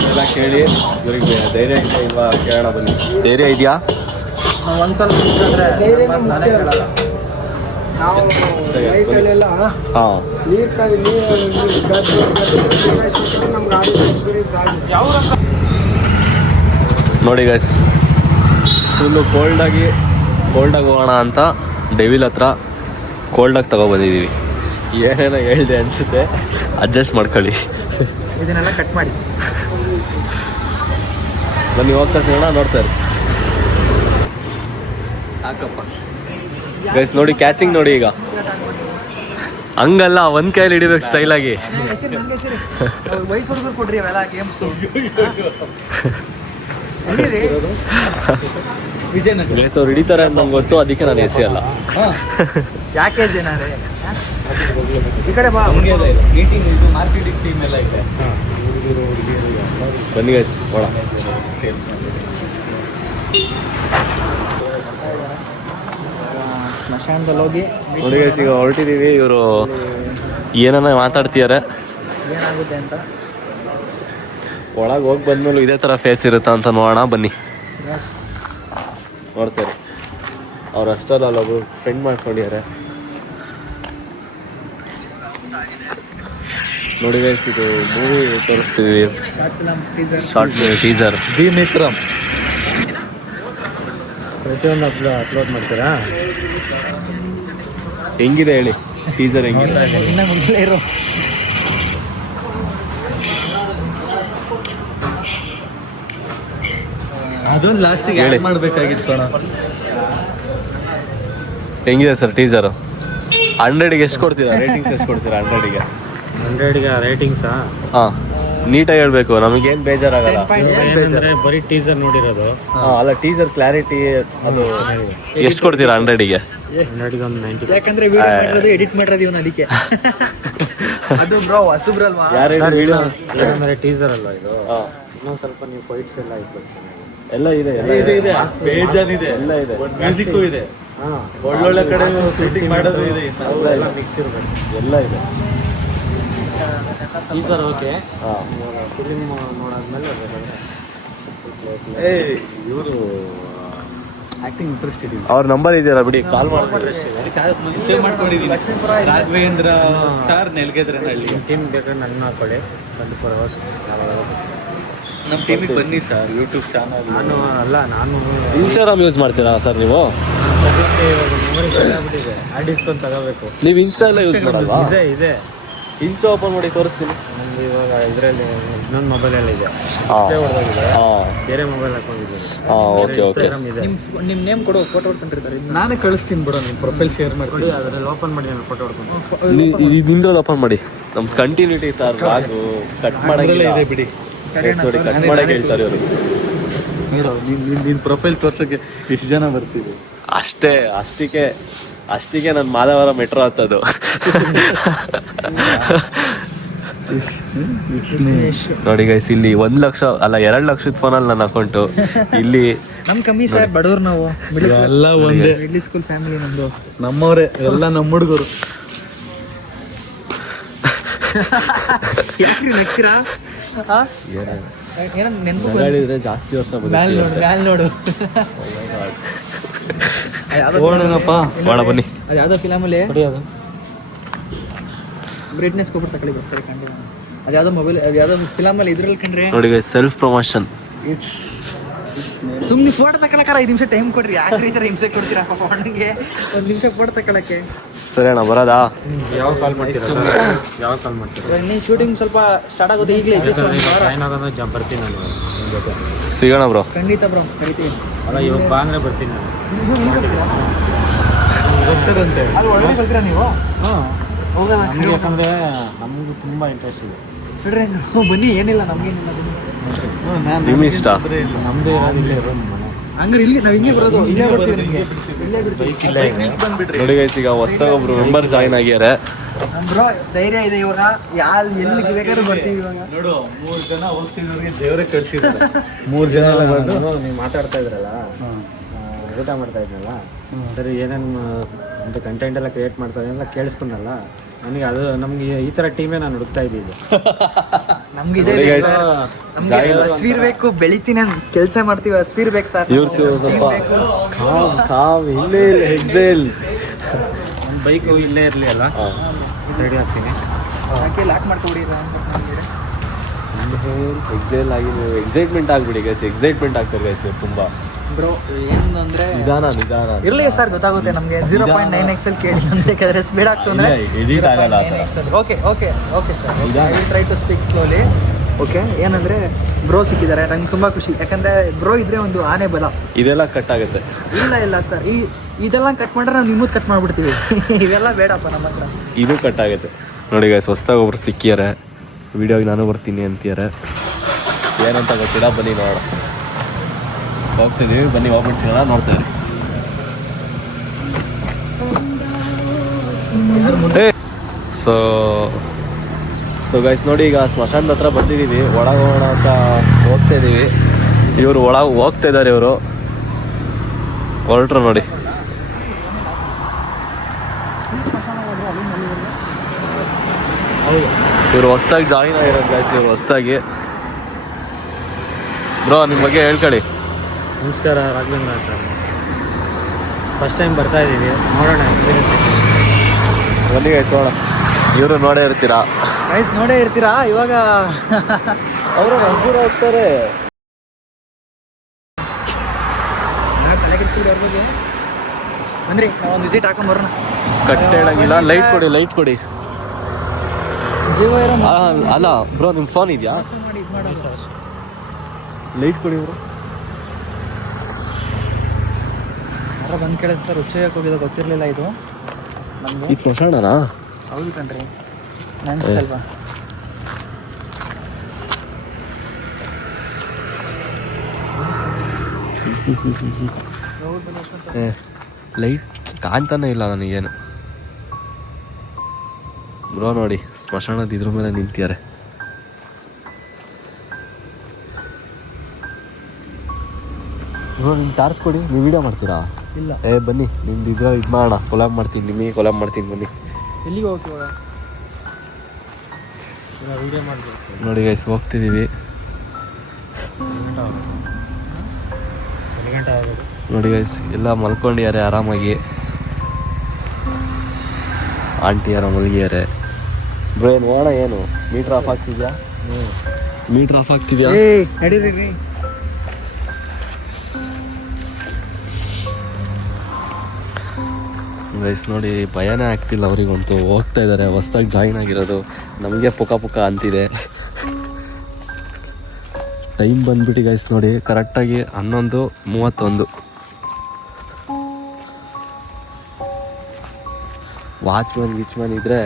ಎಲ್ಲ ಕೇಳಿ ಇವರಿಗೆ ಧೈರ್ಯ ಇದೆಯಾ ಇಲ್ವಾ ಕೇಳೋಣ ಬನ್ನಿ. ಧೈರ್ಯ ಇದೆಯಾ? ಒಂದ್ಸಲ ಧೈರ್ಯನೇ ಮುಖ್ಯ ಅಲ್ಲ. ನಾವು ನೈಟಲ್ಲೆಲ್ಲ ನೀರು ನಮ್ಗೆ ಆಡಿದ ಎಕ್ಸ್ಪೀರಿಯನ್ಸ್ ಆಗಿದೆ. ನೋಡಿ ಗೈಸ್, ಫುಲ್ಲು ಕೋಲ್ಡಾಗಿ ಹೋಗೋಣ ಅಂತ ಡೆವಿಲ್ ಹತ್ರ ಕೋಲ್ಡಾಗಿ ತಗೊಬಂದಿದ್ದೀವಿ. ಏನೇನೋ ಹೇಳಿದೆ ಅನಿಸುತ್ತೆ, ಅಡ್ಜಸ್ಟ್ ಮಾಡ್ಕೊಳ್ಳಿ. ಇದನ್ನೆಲ್ಲ ಕಟ್ ಮಾಡಿ ಬನ್ನಿ ಹೋಗ್ತಾ ಸಿಗೋಣ, ನೋಡ್ತಾರೆ ಹಾಕಪ್ಪ ಗೈಸ್. ನೋಡಿ ಕ್ಯಾಚಿಂಗ್ ನೋಡಿ, ಈಗ ಹಂಗಲ್ಲ ಒಂದ್ ಕೈಲಿ ಹಿಡಿಬೇಕು ಸ್ಟೈಲಾಗಿ. ವಯಸ್ಸು ಕೊಡ್ರಿ ಅವೆಲ್ಲ ಗೇಮ್ಸು. ವಿಜಯನಗರ ಗೈಸ್ ಅವ್ರು ಹಿಡಿತಾರೆ ಅಂತ ನಂಗೆ ಗೊತ್ತು, ಅದಕ್ಕೆ ನಾನು ಎಸೆಯಲ್ಲ. ಯಾಕೆ ಜನರೇ ಈ ಕಡೆ ಬಾ. ಮೀಟಿಂಗ್ ಇದು ಮಾರ್ಕೆಟಿಂಗ್ ಟೀಮ್ ಎಲ್ಲ ಇದೆ. ಬನ್ನಿ ಗೈಸ್ ಒಳ. ಸ್ಮಶಾನದಲ್ಲಿ ಹೋಗಿ ನೋಡಿ ಗೈಸ್, ಈಗ ಹೊರಟಿದ್ದೀವಿ. ಇವರು ಏನನ್ನ ಮಾತಾಡ್ತಿದ್ದಾರೆ. ಏನಾಗುತ್ತೆ ಅಂತ ಒಳಗೆ ಹೋಗಿ ಬಂದ್ಮೇಲೆ ಇದೇ ಥರ ಫೇಸ್ ಇರುತ್ತಾ ಅಂತ ನೋಡೋಣ ಬನ್ನಿ. ನೋಡ್ತಾರೆ ಅವ್ರು ಅಷ್ಟಲ್ಲ, ಅಲ್ಲೊಬ್ರು ಫ್ರೆಂಡ್ ಮಾಡ್ಕೊಂಡಿದ್ದಾರೆ. ನೋಡಿ ಗೈಸ್, ಇದು ಮೂವಿ ತೋರಿಸ್ತಿದ್ವಿ, short movie teaser. The Mitram ಪ್ರತಿಯೊಂದು ಅಪ್ಲೋಡ್ ಮಾಡ್ತೀರಾ? ಹೆಂಗಿದೆ ಹೇಳಿ ಟೀಸರ್, ಹೆಂಗಿದೆ? ಇನ್ನ ಮುಂದೆ ಇರೋ ಅದೊಂದು ಲಾಸ್ಟಿಗೆ ಹೇಳಿ. ಆ್ಯಡ್ ಮಾಡಬೇಕಾಗಿತ್ತು ಅಣ್ಣ. ಹೆಂಗಿದೆ ಸರ್ ಟೀಸರು? 100ಗೆ ಎಷ್ಟು ಕೊಡ್ತೀರಾ? ರೇಟಿಂಗ್ಸ್ ಎಷ್ಟು ಕೊಡ್ತೀರಾ 100ಗೆ? 100ಗೆ ರೇಟಿಂಗ್ಸಾ? ಹಾಂ, ನೀಟಾಗಿ ಹೇಳ್ಬೇಕು, ನಮಗೇನು ಬೇಜಾರಾಗಲ್ಲ. ಬರೀ ಟೀಸರ್ ನೋಡಿರೋದು. ಅಲ್ಲ, ಟೀಸರ್ ಕ್ಲಾರಿಟಿ ಅದು ಎಷ್ಟು ಕೊಡ್ತೀರಾ 100ಗೆ? 100ಗೆ ಒಂದು 90. ಯಾಕಂದ್ರೆ ವಿಡಿಯೋ ಮಾಡಿರೋದು ಎಡಿಟ್ ಮಾಡಿರೋದು ಇವನು, ಅದಕ್ಕೆ. ಅದು ಬ್ರೋ ಹೊಸಬ್ರಲ್ವಾ? ಯಾಕಂದ್ರೆ ಟೀಸರ್ ಅಲ್ಲ ಇದು. ಇನ್ನೊಂದು ಸ್ವಲ್ಪ ನೀವು ಫೈಟ್ಸ್ ಎಲ್ಲ ಇಟ್ಬೇಕು. ಎಲ್ಲ ಇದೆ, ಇದೆ ಬೇಜಾನ್ ಇದೆ, ಎಲ್ಲ ಇದೆ, ಮ್ಯೂಸಿಕ್ಕು ಇದೆ, ಒಳ್ಳೊಳ್ಳೆ ಕಡೆ ಶೂಟಿಂಗ್ ಮಾಡೋದು ಇದೆ. ಎಲ್ಲ ಮಿಕ್ಸ್ ಇರಬೇಕು, ಎಲ್ಲ ಇದೆ. Teaser okay. ಹಾಂ, ಫಿಲಿಮ್ ನೋಡಾದ್ಮೇಲೆ ಇವರು ಆಕ್ಟಿಂಗ್ ಇಂಟ್ರೆಸ್ಟ್ ಇದೆ. ಅವ್ರ ನಂಬರ್ ಇದೆಯಲ್ಲ ಬಿಡಿ, ಕಾಲ್ ಮಾಡ್ತಾರೆ. ಸೇವ್ ಮಾಡ್ಕೊಂಡಿದ್ದೀನಿ. ರಾಘವೇಂದ್ರ ಸರ್ ನೆಲಗೆದ್ರನಹಳ್ಳಿ. ಟೀಮ್ ಬೇಕಾದ್ರೆ ನನ್ನ ಹಾಕೊಳ್ಳಿ, ಬಂದು ಪ್ರವಾಸ ನಮ್ಮ ಟೀಮಿಗೆ ಬನ್ನಿ ಸರ್. ಯೂಟ್ಯೂಬ್ ಚಾನಲ್ ನಾನು ಇನ್ಸ್ಟಾಗ್ರಾಮ್ ಯೂಸ್ ಮಾಡ್ತೀರಾ ಸರ್ ನೀವು? ಸದ್ಯಕ್ಕೆ ಇವಾಗ ಮೆಮೊರಿ ಆಗ್ಬಿಟ್ಟಿದೆ, ಹಾರ್ಡ್ ಡಿಸ್ಕೊಂಡು ತಗೋಬೇಕು. ನೀವು ಇನ್ಸ್ಟಾ ಎಲ್ಲ ಯೂಸ್ ಮಾಡಲ್ವಾ? ಇದೆ ಇನ್ಸ್ಟಾ ಓಪನ್ ಮಾಡಿ ತೋರಿಸ್ತೀನಿ. ನಮ್ದು ಇವಾಗ ಇದರಲ್ಲಿ ಇನ್ನೊಂದು ಮೊಬೈಲಲ್ಲಿ ಇದೆ, ಹಾಂ ಹೊಡೆದಾಗಿದೆ. ಹಾಂ ಬೇರೆ ಮೊಬೈಲ್ ಹಾಕೊಂಡಿದ್ದೀನಿ. ಹಾಂ, ಓಕೆ ಓಕೆ. ಇನ್ಸ್ಟಾಗ್ರಾಮ್ ಇದೆ. ನಿಮ್ಮ ನೇಮ್ ಕೊಡು, ಫೋಟೋ ಹೊಡ್ಕೊಂಡಿರ್ತಾರೆ. ನಾನೇ ಕಳಿಸ್ತೀನಿ ಬಿಡೋ, ನಿಮ್ಮ ಪ್ರೊಫೈಲ್ ಶೇರ್ ಮಾಡ್ತೀನಿ. ಅದರಲ್ಲಿ ಓಪನ್ ಮಾಡಿ ನಾನು ಫೋಟೋ ಹೊಡ್ಕೊಂಡು. ನಿಮ್ದ್ರಲ್ಲಿ ಓಪನ್ ಮಾಡಿ. ನಮ್ಮ ಕಂಟಿನ್ಯೂಟಿ ಸರ್, ರಾಗು ಕಟ್ ಮಾಡೋಂಗಿಲ್ಲ ಇದೆ ಬಿಡಿ. ನೋಡಿ, ಕಟ್ ಮಾಡಕ್ಕೆ ಹೇಳ್ತಾರೆ ಅವರು. ನೋಡು, ನಿನ್ನ ಪ್ರೊಫೈಲ್ ತೋರ್ಸೋಕ್ಕೆ ಎಷ್ಟು ಜನ ಬರ್ತೀವಿ. ಅಷ್ಟಿಗೆ ನನ್ನ ಮಾದವರ ಮೆಟ್ರೋ ಹತ್ತದು. ನೋಡಿ ಗೈಸ್, ಇಲ್ಲಿ 1 ಲಕ್ಷ ಅಲ್ಲ 2 ಲಕ್ಷದ ಫೋನಲ್ಲಿ ನನ್ನ ಅಕೌಂಟು. ಇಲ್ಲಿ ನಮ್ ಕಮ್ಮಿ ಸರ್, ಬಡವ್ರು ನಾವು. ಎಲ್ಲ ಒಂದೇ ಮಿಡ್ಲ್ ಸ್ಕೂಲ್ ಫ್ಯಾಮಿಲಿ ನಮ್ದು. ನಮ್ಮವರೇ ಎಲ್ಲ, ನಮ್ಮ ಹುಡುಗರು. ಯಾಕ್ರಿ ನಗ್ತೀರಾ? ಏನೋ ನೆನಪು ನಗಾಡಿದ್ರೆ ಜಾಸ್ತಿ ವರ್ಷ ಮ್ಯಾಲ್ ನೋಡು ಓಡೇನಪ್ಪ ಮಾಡ ಬನ್ನಿ. ಅದು ಯಾವುದೋ ಫಿಲಮಲ್ಲಿ ಹೊಡಿಯೋದು ಬ್ರೈಟ್ನೆಸ್ ಕೊಟ್ಬಿಟ್ಟು ತಗೊಳ್ಳಿ ಬಸ್ ಸರಿ ಕಂಡು ಅದು ಯಾವುದೋ ಮೊಬೈಲ್ ಅದು ಯಾವುದೋ ಫಿಲಮಲ್ಲಿ ಇದ್ರಲ್ಲಿ ಕಂಡ್ರೆ ನೋಡಿ ಸೆಲ್ಫ್ ಪ್ರಮೋಷನ್. ಸುಮ್ಮನೆ ಫೋಟೋ ತಗೊಳಕ್ಕಾರ 5 ನಿಮಿಷ ಟೈಮ್ ಕೊಡ್ರಿ ಯಾಕೆ ಈ ಥರ ಹಿಂಸೆ ಕೊಡ್ತೀರಾ ಫೋಟೋಗೆ 1 ನಿಮಿಷ ಫೋಟೋ ತಗೊಳಕ್ಕೆ. ಸರಿ ಅಣ್ಣ ಬರೋದಾ? ಯಾವಾಗ ಕಾಲ್ ಮಾಡ್ತೀರಾ ಯಾವಾಗ ಕಾಲ್ ಮಾಡ್ತೀರಾ? ನೀವು ಶೂಟಿಂಗ್ ಸ್ವಲ್ಪ ಸ್ಟಾರ್ಟ್ ಆಗೋದು ಈಗಲೇ ಜಾಯ್ನ್ ಆಗೋದು ಬರ್ತೀನಿ ನಾನು ನಿಮ್ಮ ಜೊತೆ. ಸಿಗೋಣ ಬ್ರೋ. ಖಂಡಿತ ಬ್ರೋ ಕರಿತೀವಿ. ಅಲ್ಲ ಇವಾಗ ಬಾ ಅಂದರೆ ಬರ್ತೀನಿ ನಾನು. ಗೊತ್ತದಂತೆ ಅಲ್ಲಿ ಒಳಗೆ ಬರ್ತೀರಾ ನೀವು? ಹಾಂ ಹೋಗೋಣ ನಮಗೆ ಯಾಕಂದರೆ ನಮಗೂ ತುಂಬ ಇಂಟ್ರೆಸ್ಟ್ ಇದೆ. ಬಿಡ್ರಿ ಬನ್ನಿ ಏನಿಲ್ಲ ನಮಗೇನಿಲ್ಲ ನಿಮ್ ಇಷ್ಟ. ನಮ್ಮದು ಇರೋದು ಇಲ್ಲೇ ರೂಮ್ ಮನೆ. ಹಂಗಾರೆ ಇಲ್ಲಿ ನಾವು ಹಿಂಗೆ ಬರೋದು ಇಲ್ಲೇ ಬರ್ತೀವಿ ನಿಮಗೆ ಇಲ್ಲೇ ಬಿಡ್ತೀವಿ. ನೋಡಿ ಗೈಸ್ ಈಗ ಹೊಸ್ದಾಗಿ ಒಬ್ರು ಮೆಂಬರ್ ಜಾಯ್ನ್ ಆಗ್ಯಾರೆ. ಬ್ರೋ ಧೈರ್ಯ ಇದೆ ಇವಾಗ ಎಲ್ಲಿಗೆ ಬೇಕಾದ್ರೂ ಬರ್ತೀವಿ ಇವಾಗ. ನೋಡು 3 ಜನ ಹೋಗ್ತಿದ್ದವ್ರಿಗೆ ದೇವರೇ ಕಳ್ಸಿದ್ದಾರೆ. 3 ಜನ ಬಂದು ನೀವು ಮಾತಾಡ್ತಾ ಇದ್ರಲ್ಲ ಊಟ ಮಾಡ್ತಾ ಇದ್ನಲ್ಲ ಸರಿ ಏನೇನು ಅಂತ ಕಂಟೆಂಟ್ ಎಲ್ಲ ಕ್ರಿಯೇಟ್ ಮಾಡ್ತಾರೆ ಎಲ್ಲ ಕೇಳಿಸ್ಕೊಂಡಲ್ಲ ನನಗೆ ಅದು ನಮಗೆ ಈ ಥರ ಟೀಮೇ ನಾನು ಹುಡುಕ್ತಾ ಇದ್ದಿದ್ದು. ನಮ್ಗೆ ಇದೆ ನೋಡಿ guys, ನಮ್ಗೆ ಹಸ್ವೀರ್ ಬೇಕು ಬೆಳಿತೀನಿ ಕೆಲಸ ಮಾಡ್ತೀವಿ ಹಸ್ವೀರ್ ಬೇಕು ಸರ್. ಇವ್ರದ್ದು ಸ್ವಲ್ಪ ಕಾವ್ ಇಲ್ಲೇ ಇಲ್ಲ ಎಕ್ಸೆಲ್. ನನ್ನ ಬೈಕು ಇಲ್ಲೇ ಇರಲಿ ಅಲ್ಲ ರೆಡಿ ಆಗ್ತೀನಿ. ಯಾಕೆ ಲಾಕ್ ಮಾಡ್ಕೊಬಿಡಿ ಎಕ್ಸೆಲ್ ಆಗಿ ನೀವು ಎಕ್ಸೈಟ್ಮೆಂಟ್ ಆಗ್ಬಿಡಿ ಗೈಸ್. ಎಕ್ಸೈಟ್ಮೆಂಟ್ ಆಗ್ತಾರೆ ಗೈಸ್ ತುಂಬಾ. ಬ್ರೋ ಏನು ಅಂದ್ರೆ ನಿಧಾನ ಇರಲಿ ಸರ್ ಗೊತ್ತಾಗುತ್ತೆ ನಮಗೆ. 0.9 XL ಕೇಳಿ ಬೇಕಾದ್ರೆ ಸ್ಪೀಡ್ ಆಗ್ತು ಅಂದ್ರೆ ಎಡಿಟ್ ಆಗಲ್ಲ. Okay okay okay sir I will try to speak slowly. Okay ಏನಂದ್ರೆ ಬ್ರೋ ಸಿಕ್ಕಿದ್ದಾರೆ ನಂಗೆ ತುಂಬ ಖುಷಿ. ಯಾಕಂದ್ರೆ ಬ್ರೋ ಇದ್ರೆ ಒಂದು ಆನೆ ಬಲ. ಇದೆಲ್ಲ ಕಟ್ ಆಗುತ್ತೆ. ಇಲ್ಲ ಸರ್ ಇದೆಲ್ಲ ಕಟ್ ಮಾಡ್ರೆ ನಾವು ನಿಮ್ಮದು ಕಟ್ ಮಾಡ್ಬಿಡ್ತೀವಿ. ಇವೆಲ್ಲ ಬೇಡಪ್ಪ ನಮ್ಮ ಹತ್ರ. ಇದು ಕಟ್ ಆಗುತ್ತೆ. ನೋಡಿ ಗೈಸ್ ಹೊಸ್ದಾಗಿ ಒಬ್ರು ಸಿಕ್ಕಿದ್ದಾರೆ. ವಿಡಿಯೋಗೆ ನಾನು ಬರ್ತೀನಿ ಅಂತಿದ್ದಾರೆ. ಏನಂತ ಗೊತ್ತಿಲ್ಲ ಬನ್ನಿ ನೋಡ ಹೋಗ್ತಿದ್ದೀವಿ. ಬನ್ನಿ ವಾಪಸ್ ಸಿಗೋಣ ನೋಡ್ತೀವಿ. ಸೊ ಗೈಸ್ ನೋಡಿ ಈಗ ಸ್ಮಶಾನದ ಹತ್ರ ಬಂದಿದ್ದೀವಿ. ಒಳಗೆ ಹೋಗೋಣ ಅಂತ ಹೋಗ್ತಾ ಇದ್ದೀವಿ. ಇವರು ಒಳಗೆ ಹೋಗ್ತಾ ಇದ್ದಾರೆ. ಇವರು ಹೊರಟ್ರು ನೋಡಿ. ಇವರು ಹೊಸ್ದಾಗಿ ಜಾಯಿನ್ ಆಗಿರೋದು ಗೈಸ್. ಇವರು ಹೊಸ್ದಾಗಿ. ಬ್ರೋ ನಿಮ್ಮ ಬಗ್ಗೆ ಹೇಳ್ಕೊಳ್ಳಿ. ನಮಸ್ಕಾರ ರಾಘವೇಂದ್ರ ಅಂತ. ಫಸ್ಟ್ ಟೈಮ್ ಬರ್ತಾ ಇದ್ದೀವಿ ನೋಡೋಣ ಎಕ್ಸ್ಪೀರಿಯನ್ಸ್. ಬನ್ನಿ ಗೈಸ್ ನೋಡೋಣ. ಇವರು ನೋಡೇ ಇರ್ತೀರಾ ಗೈಸ್ ನೋಡೇ ಇರ್ತೀರಾ ಇವಾಗ. ಅವರು ದೂರ ಹೋಗ್ತಾರೆ. ತಲೆ ಕೆಡಿಸ್ಕೊಂಡು ಅಂದ್ರೆ ನಾವು ಒಂದು ವಿಸಿಟ್ ಹಾಕೊಂಬರೋಣ. ಕಟ್ ಹೇಳಂಗಿಲ್ಲ. ಲೈಟ್ ಕೊಡಿ ಲೈಟ್ ಕೊಡಿ. ಜೀವ ಇರೋ ಅಲ್ಲ ಬ್ರೋ ನಿಮ್ಮ ಫೋನ್ ಇದೆಯಾ? ಮಾಡಿ ಇದು ಮಾಡೋದು. ಲೈಟ್ ಕೊಡಿ ಬ್ರೋ. ಯಾರೋ ಬಂದು ಕೇಳಿದ್ರೆ ಸರ್ ಉಚ್ಚಯಕ್ಕೆ ಹೋಗಿದ್ದು ಗೊತ್ತಿರಲಿಲ್ಲ ಇದು ನಮಗೆ. ಈ ಸ್ಮಶಾನನಾ? ಹೌದು ಕಣ್ರಿ ನೆನ್ಸಲ್ವಾ? ಲೈಟ್ ಕಾಣ್ತಾನೆ ಇಲ್ಲ ನನಗೇನು. ಬ್ರೋ ನೋಡಿ ಸ್ಮಶಾನದ ಇದ್ರ ಮೇಲೆ ನಿಂತಿದ್ದಾರೆ. ಬ್ರೋ ನಿಮ್ಗೆ ಟಾರ್ಚ್ಕೊಡಿ. ನೀವು ವಿಡಿಯೋ ಮಾಡ್ತೀರಾ? ಇಲ್ಲ ಬನ್ನಿ ನಿಮ್ದು ಇದ್ರಲ್ಲಿ ಇದು ಮಾಡೋಣ. ಕೊಲಾಬ್ ಮಾಡ್ತೀನಿ. ನಿಮಗೆ ಕೊಲಾಬ್ ಮಾಡ್ತೀನಿ ಬನ್ನಿ. ಎಲ್ಲಿಗೆ ಹೋಗ್ತೀವ? ವೀಡಿಯೋ ಮಾಡಬೇಕು. ನೋಡಿ ಗೈಸ್ ಹೋಗ್ತಿದ್ದೀವಿ. 1 ಗಂಟೆ ಆಗೋದು. ನೋಡಿ ಗೈಸ್ ಎಲ್ಲ ಮಲ್ಕೊಂಡಿದ್ದಾರೆ ಆರಾಮಾಗಿ. ಆಂಟಿ ಯಾರೋ ಮಲಗಿದ್ದಾರೆ. ಬ್ರೋ ಏನು ನೋಡ ಏನು ಮೀಟ್ರ್ ಆಫ್ ಆಗ್ತಿದ್ಯಾ? ಮೀಟ್ರ್ ಆಫ್ ಆಗ್ತಿದ್ಯಾ? ನಡೀರಿ ಗೈಸ್ ನೋಡಿ ಭಯನೇ ಆಗ್ತಿಲ್ಲ ಅವರಿಗಂತೂ. ಹೋಗ್ತಾ ಇದ್ದಾರೆ ಹೊಸ್ದಾಗಿ ಜಾಯಿನ್ ಆಗಿರೋದು. ನಮಗೆ ಪುಕ ಅಂತಿದೆ. ಟೈಮ್ ಬಂದ್ಬಿಟ್ಟು ಗೈಸ್ ನೋಡಿ ಕರೆಕ್ಟಾಗಿ 11:31. ವಾಚ್ಮ್ಯಾನ್ ಇದ್ರೆ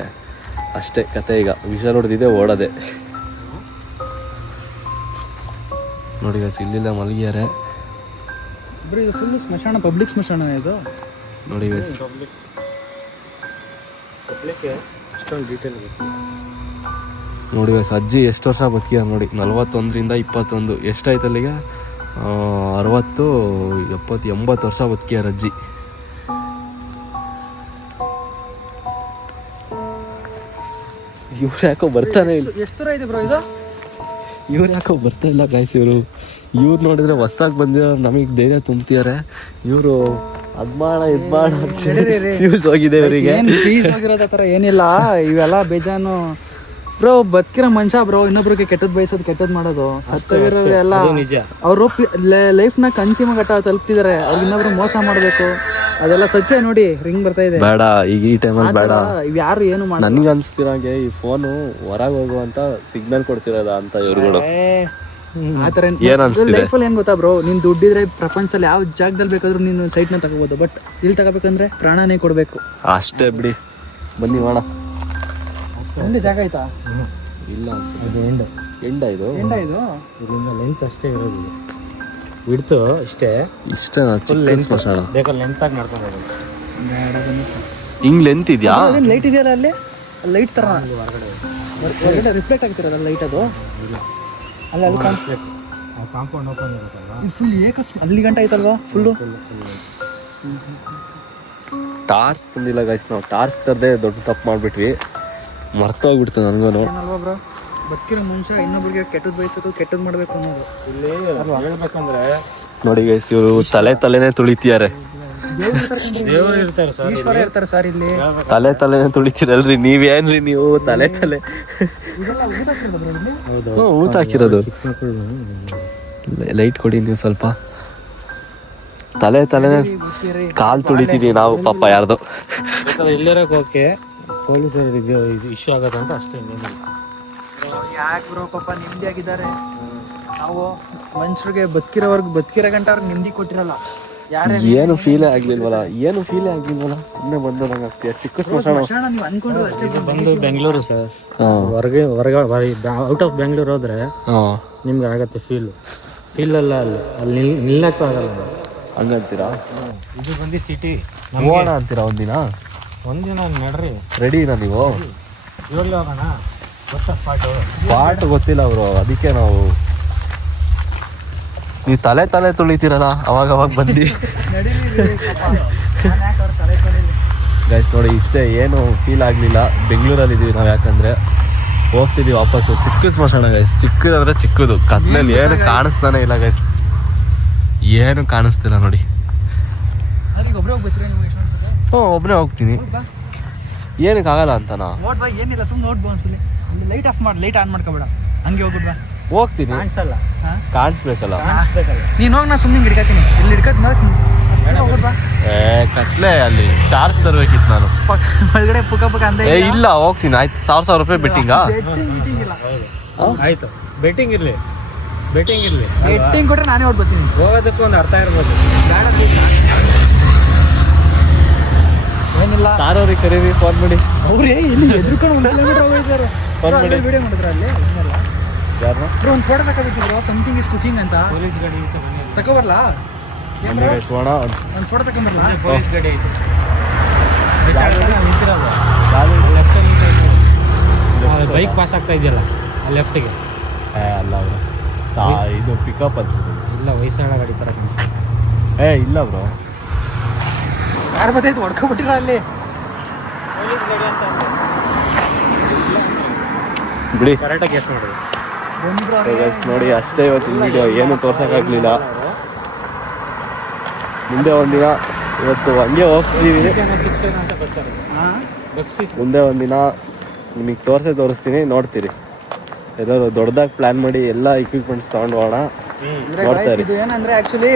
ಅಷ್ಟೇ ಕತೆ. ಈಗ ವಿಷಲ್ ಹೊಡೆದಿದೆ ಓಡೋದೆ. ನೋಡಿ ಗೈಸ್ ಇಲ್ಲಿಲ್ಲ ಮಲಗಿದ್ದಾರೆ. ಇದು ಫುಲ್ ಸ್ಮಶಾನ, ಪಬ್ಲಿಕ್ ಸ್ಮಶಾನ ಇದು. ನೋಡಿ ಗೈಸ್ ಪಬ್ಲಿಕ್ಗೆ ಅಷ್ಟೊಂದು ಡೀಟೇಲ್ ಗೊತ್ತಿಲ್ಲ. ನೋಡಿ ಗೈಸ್ ಅಜ್ಜಿ ಎಷ್ಟು ವರ್ಷ ಬದುಕಿದ್ದಾರೆ ನೋಡಿ. 41ರಿಂದ 21 ಎಷ್ಟಾಯ್ತು ಅಲ್ಲಿಗೆ? 60, 70, 80 ವರ್ಷ ಬದುಕಿದ್ದಾರೆ ಅಜ್ಜಿ. ಇವ್ರು ಯಾಕೋ ಬರ್ತಾನೆ ಇಲ್ಲ. ಎಷ್ಟು ದೂರ ಇದೆ ಬ್ರೋ ಇದು? ಇವ್ರು ಯಾಕೋ ಬರ್ತಾ ಇಲ್ಲ ಗೈಸ್. ಇವ್ರು ನೋಡಿದ್ರೆ ಹೊಸ್ದಾಗಿ ಬಂದಿರೋ ನಮಗೆ ಧೈರ್ಯ ತುಂಬ್ತಿದ್ದಾರೆ. ಇವರು ಅದ್ ಮಾಡ ಇದ್ ಮಾಡ ಫ್ಯೂಸ್ ಹೋಗಿದೆ ಇವರಿಗೆ. ಫೀಸ್ ಆಗಿರೋದ ಥರ ಏನಿಲ್ಲ, ಇವೆಲ್ಲ ಬೇಜಾನು ಬ್ರೋ. ಬದುಕಿರೋ ಮನುಷ್ಯ ಬ್ರೋ, ಇನ್ನೊಬ್ರಿಗೆ ಕೆಟ್ಟದ್ ಬಯಸೋದು ಕೆಟ್ಟದ್ ಮಾಡೋದು. ಸತ್ತೋಗಿರೋರೆಲ್ಲ ಅವರು ಲೈಫ್ನ ಅಂತಿಮ ಘಟ್ಟ ತಲುಪ್ತಿದ್ದಾರೆ. ಅವ್ರಿಗೆ ಇನ್ನೊಬ್ರು ಮೋಸ ಮಾಡಬೇಕು, ಅದೆಲ್ಲ ಸತ್ಯ. ನೋಡಿ ರಿಂಗ್ ಬರ್ತಾ ಇದೆ. ಬೇಡ ಈಗ ಈ ಟೈಮಲ್ಲಿ ಬೇಡ. ಯಾರು ಏನು ಮಾಡ ನನ್ಗೆ ಅನ್ಸ್ತಿರೋಂಗೆ ಈ ಫೋನು ಹೊರಗೆ ಹೋಗುವಂತ ಸಿಗ್ನಲ್ ಕೊಡ್ತಿರೋದ ಅಂತ ಇವ್ರುಗಳು. ಆತರ ಏನ್ ಅನ್ಸ್ತಿದೆ ಲೈಫಲ್ಲಿ ಏನ್ ಗೊತ್ತಾ ಬ್ರೋ, ನೀನ್ ದುಡ್ಡಿದ್ರೆ ಪ್ರಪಂಚದಲ್ಲಿ ಯಾವ ಜಾಗದಲ್ಲಿ ಬೇಕಾದ್ರೂ ನೀನು ಸೈಟ್ನ ತಗೋಬಹುದು. ಬಟ್ ಇಲ್ಲಿ ತಗೋಬೇಕಂದ್ರೆ ಪ್ರಾಣನೇ ಕೊಡ್ಬೇಕು. ಅಷ್ಟೇ ಬಿಡಿ. ಬನ್ನಿ ಮಾಡೋಣ. ಒಂದೇ ಜಾಗ ಆಯ್ತಾ? ಇಲ್ಲ ಅನ್ಸುತ್ತೆ. ಅದು ಎಂಡ್ ಎಂಡ ಇದು ಇದು ಇಲ್ಲಿಂದ ಲೆಂತ್ ಅಷ್ಟೇ ಇರೋದು, ಬಿಡ್ತು ಇಷ್ಟೇ. ಇಷ್ಟೇ ಚಿಕ್ಕ ಸ್ಮಶಾನ. ಬೇಕಾದ್ರೆ ಲೆಂತ್ ಆಗಿ ಮಾಡ್ಕೊಂಡು ಹೋಗೋದು. ಹಿಂಗ್ ಲೆಂತ್ ಇದೆಯಾ? ಲೈಟ್ ಇದೆಯಲ್ಲ ಅಲ್ಲಿ, ಲೈಟ್ ತರ ಹೊರಗಡೆ ರಿಫ್ಲೆಕ್ಟ್ ಆಗ್ತಿರೋದ ಲೈಟ್. ಅದು ಅಲ್ಲಿ ಅಲ್ಲಿ ಕಾಂಪೌಂಡ್ ಓಪನ್ ಇರುತ್ತಲ್ಲ, ಫುಲ್ ಅಲ್ಲಿ ಗಂಟೆ ಆಯ್ತಲ್ವಾ ಫುಲ್ಲು. ಟಾರ್ಚ್ ತಂದಿಲ್ಲ ಗೈಸ್. ನಾವು ಟಾರ್ಚ್ ತರದೆ ದೊಡ್ಡ ತಪ್ಪು ಮಾಡ್ಬಿಟ್ವಿ. ಮರ್ತೋಗ್ಬಿಡ್ತು ನನಗೂ. ಏನಲ್ವಾ ಬ್ರೋ, ಬದುಕಿರೋ ಮನುಷ್ಯ ಇನ್ನೊಬ್ರಿಗೆ ಕೆಟ್ಟದ್ ಬಯಸೋದು ಕೆಟ್ಟದ್ ಮಾಡ್ಬೇಕು ಅನ್ನೋದು. ಇಲ್ಲಿ ಹೇಳ್ಬೇಕಂದ್ರೆ ನೋಡಿ ಗೈಸ್, ಇವರು ತಲೆನೇ ತುಳಿತಿದ್ದಾರೆ. ದೇವರು ಇರ್ತಾರೆ ಸರ್, ಈಶ್ವರ ಇರ್ತಾರೆ ಸರ್ ಇಲ್ಲಿ. ತಲೆನೇ ತುಳಿತೀರಲ್ರಿ ನೀವೇನ್ರಿ ನೀವು? ತಲೆ ಊತ ಹಾಕಿರೋದು. ಲೈಟ್ ಕೊಡಿ ನೀವು ಸ್ವಲ್ಪ. ತಲೆನೇ ಕಾಲ್ ತುಳಿತೀವಿ ನಾವು ಪಾಪ ಯಾರ್ದು. ಇಲ್ಲಿರಕ್ಕೆ ಓಕೆ, ಪೊಲೀಸರು ಇದು ಇಶ್ಯೂ ಆಗೋದು ಅಂತ ಅಷ್ಟೇ. ಯಾಕೆ ಬ್ರೋ ಪಾಪ ನೆಮ್ಮದಿ ಆಗಿದ್ದಾರೆ. ನಾವು ಮನುಷ್ಯರಿಗೆ ಬದುಕಿರೋ ಗಂಟ ಅವ್ರಿಗೆ ನೆಮ್ಮದಿ ಕೊಟ್ಟಿರಲ್ಲ. ಏನು ಫೀಲೇ ಆಗ್ಲಿಲ್ವಲ್ಲ, ಸುಮ್ಮನೆ ಬಂದು ನಂಗೆ ಆಗ್ತೀಯ. ಚಿಕ್ಕ ಸ್ಮಶಾನ ನೀವು ಅನ್ಕೊಂಡು ಅಷ್ಟೇ. ಬಂದು ಬೆಂಗಳೂರು ಸರ್, ಹೊರಗೆ ಔಟ್ ಆಫ್ ಬೆಂಗಳೂರು ಹೋದ್ರೆ ನಿಮ್ಗೆ ಆಗತ್ತೆ ಫೀಲ್ ಅಲ್ಲ, ಅಲ್ಲಿ ನಿಲ್ಲಕ್ಕೂ ಆಗಲ್ಲ. ಹಂಗಂತೀರಾ? ಇದು ಬಂದು ಸಿಟಿ ಹೋಗೋಣ ಅಂತೀರಾ ಒಂದಿನ ನಡ್ರಿ. ರೆಡಿನಾ ನೀವು? ಇವಾಗಲೇ ಹೋಗೋಣ. ಗೊತ್ತಾ ಸ್ಪಾಟ್ ಗೊತ್ತಿಲ್ಲ ಅವರು, ಅದಕ್ಕೆ ನಾವು ನೀವು ತಲೆ ತುಳಿತೀರಲ್ಲ ಅವಾಗ ಬಂದು. ಗೈಸ್ ನೋಡಿ, ಇಷ್ಟೇ, ಏನು ಫೀಲ್ ಆಗಲಿಲ್ಲ. ಬೆಂಗಳೂರಲ್ಲಿ ಇದೀವಿ ನಾವು, ಯಾಕಂದರೆ ಹೋಗ್ತಿದ್ದೀವಿ ವಾಪಸ್ಸು. ಚಿಕ್ಕ ಸ್ಮಶಾನ ಗೈಸ್, ಚಿಕ್ಕದಂದ್ರೆ ಚಿಕ್ಕದು. ಕತ್ಲಲ್ಲಿ ಏನು ಕಾಣಿಸ್ತಾನೆ ಇಲ್ಲ ಗೈಸ್, ಏನು ಕಾಣಿಸ್ತಿಲ್ಲ ನೋಡಿ. ಒಬ್ಬನೇ ಹೋಗ್ತೀನಿ. ಏನಕ್ಕೆ ಆಗಲ್ಲ ಅಂತನಾ? ಏನಿಲ್ಲ, ಸುಮ್ಮನೆ ನೋಡ್ಬೋ ಒಂದ್ಸಲಿ. ಲೈಟ್ ಆಫ್ ಮಾಡಿ, ಲೈಟ್ ಆನ್ ಮಾಡ್ಕೊಬೇಡ, ಹಂಗೆ ಹೋಗ್ಬಿಡ್ಬಾ. ಹೋಗ್ತೀನಿ. ಕಾಣಿಸಲ್ಲ, ಕಾಣಿಸ್ಬೇಕಲ್ಲ. ನೀನು ಹೋಗಿ, ನಾ ಸುಮ್ಮನೆ ಹಿಡ್ಕತೀನಿ. ಇಲ್ಲಿ ಹಿಡ್ಕತ್ ಹೋಗ್ಬಿಡ್ಬಾ. ಕತ್ಲೆ, ಅಲ್ಲಿ ಚಾರ್ಜ್ ತರಬೇಕಿತ್ತು ನಾನು. ಒಳಗಡೆ ಪುಕ್ಕ ಅಂದ ಇಲ್ಲ, ಹೋಗ್ತೀನಿ. ಆಯ್ತು, 1,000 ರೂಪಾಯಿ ಬೆಟ್ಟಿಂಗಾ? ಆಯ್ತು. ಬೆಟ್ಟಿಂಗ್ ಇರ್ಲಿ. ಬೆಟ್ಟಿಂಗ್ ಕೊಟ್ರೆ ನಾನೇ ಹೊಡ್ಬತ್ತೀನಿ. ಹೋಗೋದಕ್ಕೂ ಒಂದು ಅರ್ಥ ಇರ್ಬೋದು. ಏನಿಲ್ಲ, ತಾರವ್ರಿಗೆ ಕರೀರಿ, ಫೋನ್ ಮಾಡಿ. ಅವ್ರೇ ಇಲ್ಲಿ ಎದ್ರುಕೊಂಡು 1 ಕಿಲೋಮೀಟರ್ ಹೋಗಿದ್ದಾರೆ. ವಿಡಿಯೋ ಮಾಡಿದ್ರ ಅಲ್ಲಿ. ಯಾರನ್ನ? ಒಂದು ಫೋಟೋ ತಗೋಬೇಕಿದ್ರು, ಸಮಥಿಂಗ್ ಇಸ್ ಕುಕಿಂಗ್ ಅಂತ. ಪೊಲೀಸ್ ಗಾಡಿ ತಗೋಬರ್ಲಾ? ಒಂದು ಫೋಟೋ ತಗೊಂಬರ್ಲಾ? ಪೊಲೀಸ್ ಗಾಡಿ ಐತೆ. ಬೈಕ್ ಪಾಸ್ ಆಗ್ತಾ ಇದೆಯಲ್ಲ ಲೆಫ್ಟಿಗೆ. ಅಲ್ಲ ಅವರು ಇದು ಪಿಕಪ್ ಅನ್ಸುತ್ತೆ. ಇಲ್ಲ, ವಯಸ್ಸಾಳ ಗಾಡಿ ಥರ ಕಾಣಿಸ್ತದೆ. ಇಲ್ಲ ಬ್ರೋ, ಯಾರು ಬತ್ತೈತೆ ಹೊಡ್ಕೊಬಿಟ್ಟಿರ ಅಲ್ಲಿ. ಪೊಲೀಸ್ ಗಾಡಿ ಅಂತ ಬಿಡಿ. ಕರೆಕ್ಟಾಗಿ ಗೆಸ್ ಮಾಡಿದ್ರು. ನೋಡಿ, ಅಷ್ಟೇ ಇವತ್ತಿನ ವಿಡಿಯೋ. ಏನು ತೋರ್ಸೋಕ್ಕಾಗಲಿಲ್ಲ. ಮುಂದೆ ಒಂದಿನ, ಇವತ್ತು ಹಂಗೆ ಹೋಗ್ತೀವಿ. ಸಿಗ್ತೇನೆ ಅಂತ ಬರ್ತಾರೆ. ಮುಂದೆ ಒಂದಿನ ನಿಮಗೆ ತೋರಿಸ್ತೀನಿ, ನೋಡ್ತೀರಿ. ಎಲ್ಲರೂ ದೊಡ್ಡದಾಗಿ ಪ್ಲಾನ್ ಮಾಡಿ ಎಲ್ಲ ಇಕ್ವಿಪ್ಮೆಂಟ್ಸ್ ತಗೊಂಡು ಹೋಗೋಣ. ಇದು ಏನಂದ್ರೆ ಆಕ್ಚುಲಿ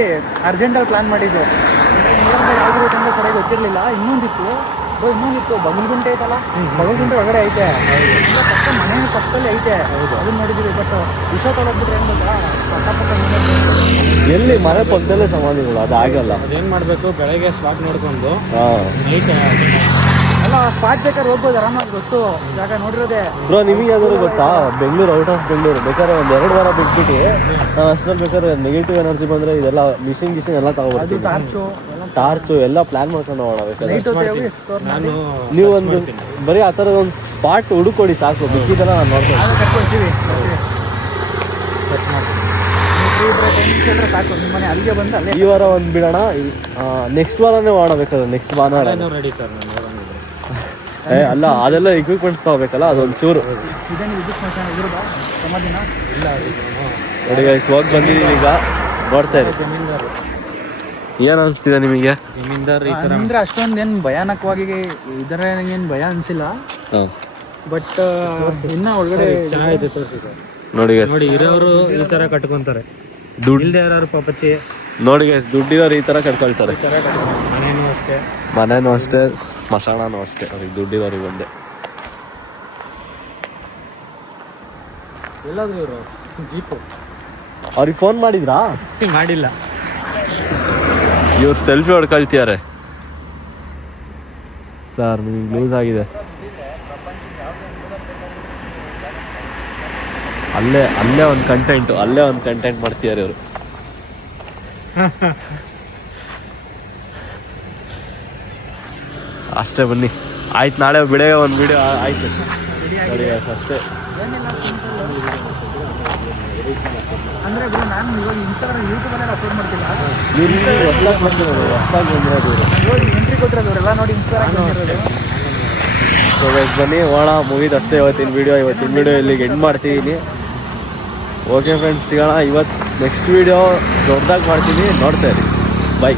ಅರ್ಜೆಂಟಲ್ಲಿ ಪ್ಲಾನ್ ಮಾಡಿದ್ದು. ಯಾವ್ದು ಸರಿಯಾಗಿ ಗೊತ್ತಿರಲಿಲ್ಲ. ಇನ್ನೊಂದಿತ್ತು ಬಗಲ್ಗುಂಟೆ ಐತಲ್ಲ, ಬಗಲ್ಗುಂಟೆ ಒಳಗಡೆ ಐತೆ. ಪಕ್ಕ ಮನೆ ಪಕ್ಕದಲ್ಲಿ ಐತೆ, ಅದನ್ನ ನೋಡಿದ್ದೀವಿ. ಬಟ್ ವಿಷ ತೊಗೊಳಕ್ಬಿಟ್ರೆ ಏನು ಗೊತ್ತಾ, ಎಲ್ಲಿ ಮನೆ ಪಕ್ಕದಲ್ಲೇ ಸಮಾಧಿಗಳು, ಅದು ಆಗಲ್ಲ. ಅದೇನು ಮಾಡಬೇಕು, ಬೆಳಗ್ಗೆ ಸ್ಪಾಟ್ ನೋಡ್ಕೊಂಡು ನೈಟ್ ಅಲ್ಲ ಸ್ಪಾಟ್ ಬೇಕಾದ್ರೆ ಹೋಗ್ಬೋದು ಆರಾಮಾಗಿ. ಗೊತ್ತು ಜಾಗ ನೋಡಿರೋದೆ. ಬ್ರೋ, ನಿಮಗೆ ಯಾವ್ದಾದ್ರು ಗೊತ್ತಾ? ಬೆಂಗಳೂರು, ಔಟ್ ಆಫ್ ಬೆಂಗಳೂರು ಬೇಕಾದ್ರೆ 1-2 ವಾರ ಬಿಟ್ಬಿಟ್ಟು ನಾವು ಅಷ್ಟರಲ್ಲಿ ಬೇಕಾದ್ರೆ ನೆಗೆಟಿವ್ ಎನರ್ಜಿ ಬಂದರೆ ಇದೆಲ್ಲ ಮಿಷಿನ್ ಎಲ್ಲ ತಗೋಬರ್ತೀವಿ. ಟಾರ್ಚು ಎಲ್ಲ ಪ್ಲಾನ್ ಮಾಡ್ಕೊಂಡು ಹೋಗೋಣ ಬೇಕಾದ್ರೆ. ನಾನು ನೀವು ಒಂದು ಬರೀ ಆ ಥರದ ಒಂದು ಸ್ಪಾಟ್ ಹುಡುಕೊಡಿ ಸಾಕು. ಬಿಟ್ಟಿದ್ದೆಲ್ಲ ನಾನು ನೋಡ್ತೀನಿ. ಸಾಕು, ನಿಮ್ಮನೆ ಅಲ್ಲಿಗೆ ಬಂದು ಅಲ್ಲೇ. ಈ ವಾರ ಒಂದು ಬಿಡೋಣ, ನೆಕ್ಸ್ಟ್ ವಾರನೇ ಹೋಗೋಣ ಬೇಕಾದ್ರೆ. ನೆಕ್ಸ್ಟ್ ಭಾನುವಾರ ರೆಡಿ ಸರ್. ಅಲ್ಲ, ಅದೆಲ್ಲ ಇಕ್ವಿಪ್ಮೆಂಟ್ಸ್ ತಗೋಬೇಕಲ್ಲ, ಅದೊಂದು ಚೂರು. ಇದೇನು ವಿದ್ಯುತ್ ಸ್ಮಶಾನ ಇರೋದಾ? ಸಮಾಧಿನ ಇಲ್ಲ ನೋಡಿ ಗೈಸ್ ಹೋಗಿ ಬಂದಿದ್ದೀವಿ ಈಗ ನೋಡ್ತಾ ಇರಿ ಜಮೀನ್ದಾರು ಏನು ಅನಿಸ್ತಿದೆ ನಿಮಗೆ? ಜಮೀನ್ದಾರ್ ಈ ಥರ ಅಂದ್ರೆ ಅಷ್ಟೊಂದು ಏನು ಭಯಾನಕವಾಗಿ ಇದರ ಏನು ಭಯ ಅನಿಸಿಲ್ಲ. ಹಾಂ ಬಟ್ ಇನ್ನ ಒಳಗಡೆ ಚೆನ್ನಾಗಿದೆ ತೋರಿಸಿದೆ ನೋಡಿ ಗೈಸ್, ನೋಡಿ ಇರೋರು ಈ ಥರ ಕಟ್ಕೊಂತಾರೆ, ದುಡ್ಡು ಇಲ್ಲದೆ ಇರೋರು ಪಾಪಚ್ಚಿ ನೋಡಿ ಗೈಸ್, ದುಡ್ಡಿರೋರು ಈ ಥರ ಕಟ್ಕೊಳ್ತಾರೆ. ಈ ಥರ ಕಟ್ಕೊಂತಾರೆ. ಮನೇನೂ ಅಷ್ಟೇ, ಮನೇನೂ ಅಷ್ಟೇ, ಸ್ಮಶಾನನೂ ಅಷ್ಟೇ. ಅವ್ರಿಗೆ ದುಡ್ಡಿರೋರಿಗೆ ಒಂದೇ. ಎಲ್ಲಾದ್ರೂ ಇವರು ಜೀಪು ಅವ್ರಿಗೆ ಫೋನ್ ಮಾಡಿದ್ರಾ? ಮಾಡಿಲ್ಲ. ಇವ್ರು ಸೆಲ್ಫಿ ಹೊಡ್ಕೊಳ್ತಿದ್ದಾರೆ. ಸರ್ ನಿಮಗೆ ಲೂಸ್ ಆಗಿದೆ. ಅಲ್ಲೇ ಒಂದು ಕಂಟೆಂಟ್ ಮಾಡ್ತಿದ್ದಾರೆ ಇವರು. ಅಷ್ಟೇ ಬನ್ನಿ, ಆಯ್ತು. ನಾಳೆ ಬೆಳಗ್ಗೆ ಒಂದು ವಿಡಿಯೋ ಆಯ್ತು ನೋಡಿ ಅಷ್ಟೇ. ಅಂದ್ರೆ ಬ್ರೋ ನಾನು ಇವಾಗ ಇನ್ಸ್ಟಾಗ್ರಾಮ್ ಯೂಟ್ಯೂಬಲ್ಲಿ ಅಪ್ಲೋಡ್ ಮಾಡ್ತಿಲ್ಲ. ಹೊಸ್ದಾಗಿ ಬಂದಿರೋದು ಇವಾಗ ಎಂಟ್ರಿ ಕೊಟ್ಟಿರೋದವರೆಲ್ಲ ನೋಡಿ ಇನ್ಸ್ಟಾಗ್ರಾಮ್. ಸೊ ಗೈಸ್ ಬನ್ನಿ ಹೋಣ, ಮುಗಿದು ಅಷ್ಟೇ ಇವತ್ತಿನ ವಿಡಿಯೋ ಇಲ್ಲಿಗೆ ಎಂಡ್ ಮಾಡ್ತಿದ್ದೀನಿ. ಓಕೆ ಫ್ರೆಂಡ್ಸ್, ಸಿಗೋಣ ಇವತ್ತು ನೆಕ್ಸ್ಟ್ ವಿಡಿಯೋ ದೊಡ್ಡದಾಗಿ ಮಾಡ್ತೀನಿ, ನೋಡ್ತಾ ಇರಿ. ಬೈ.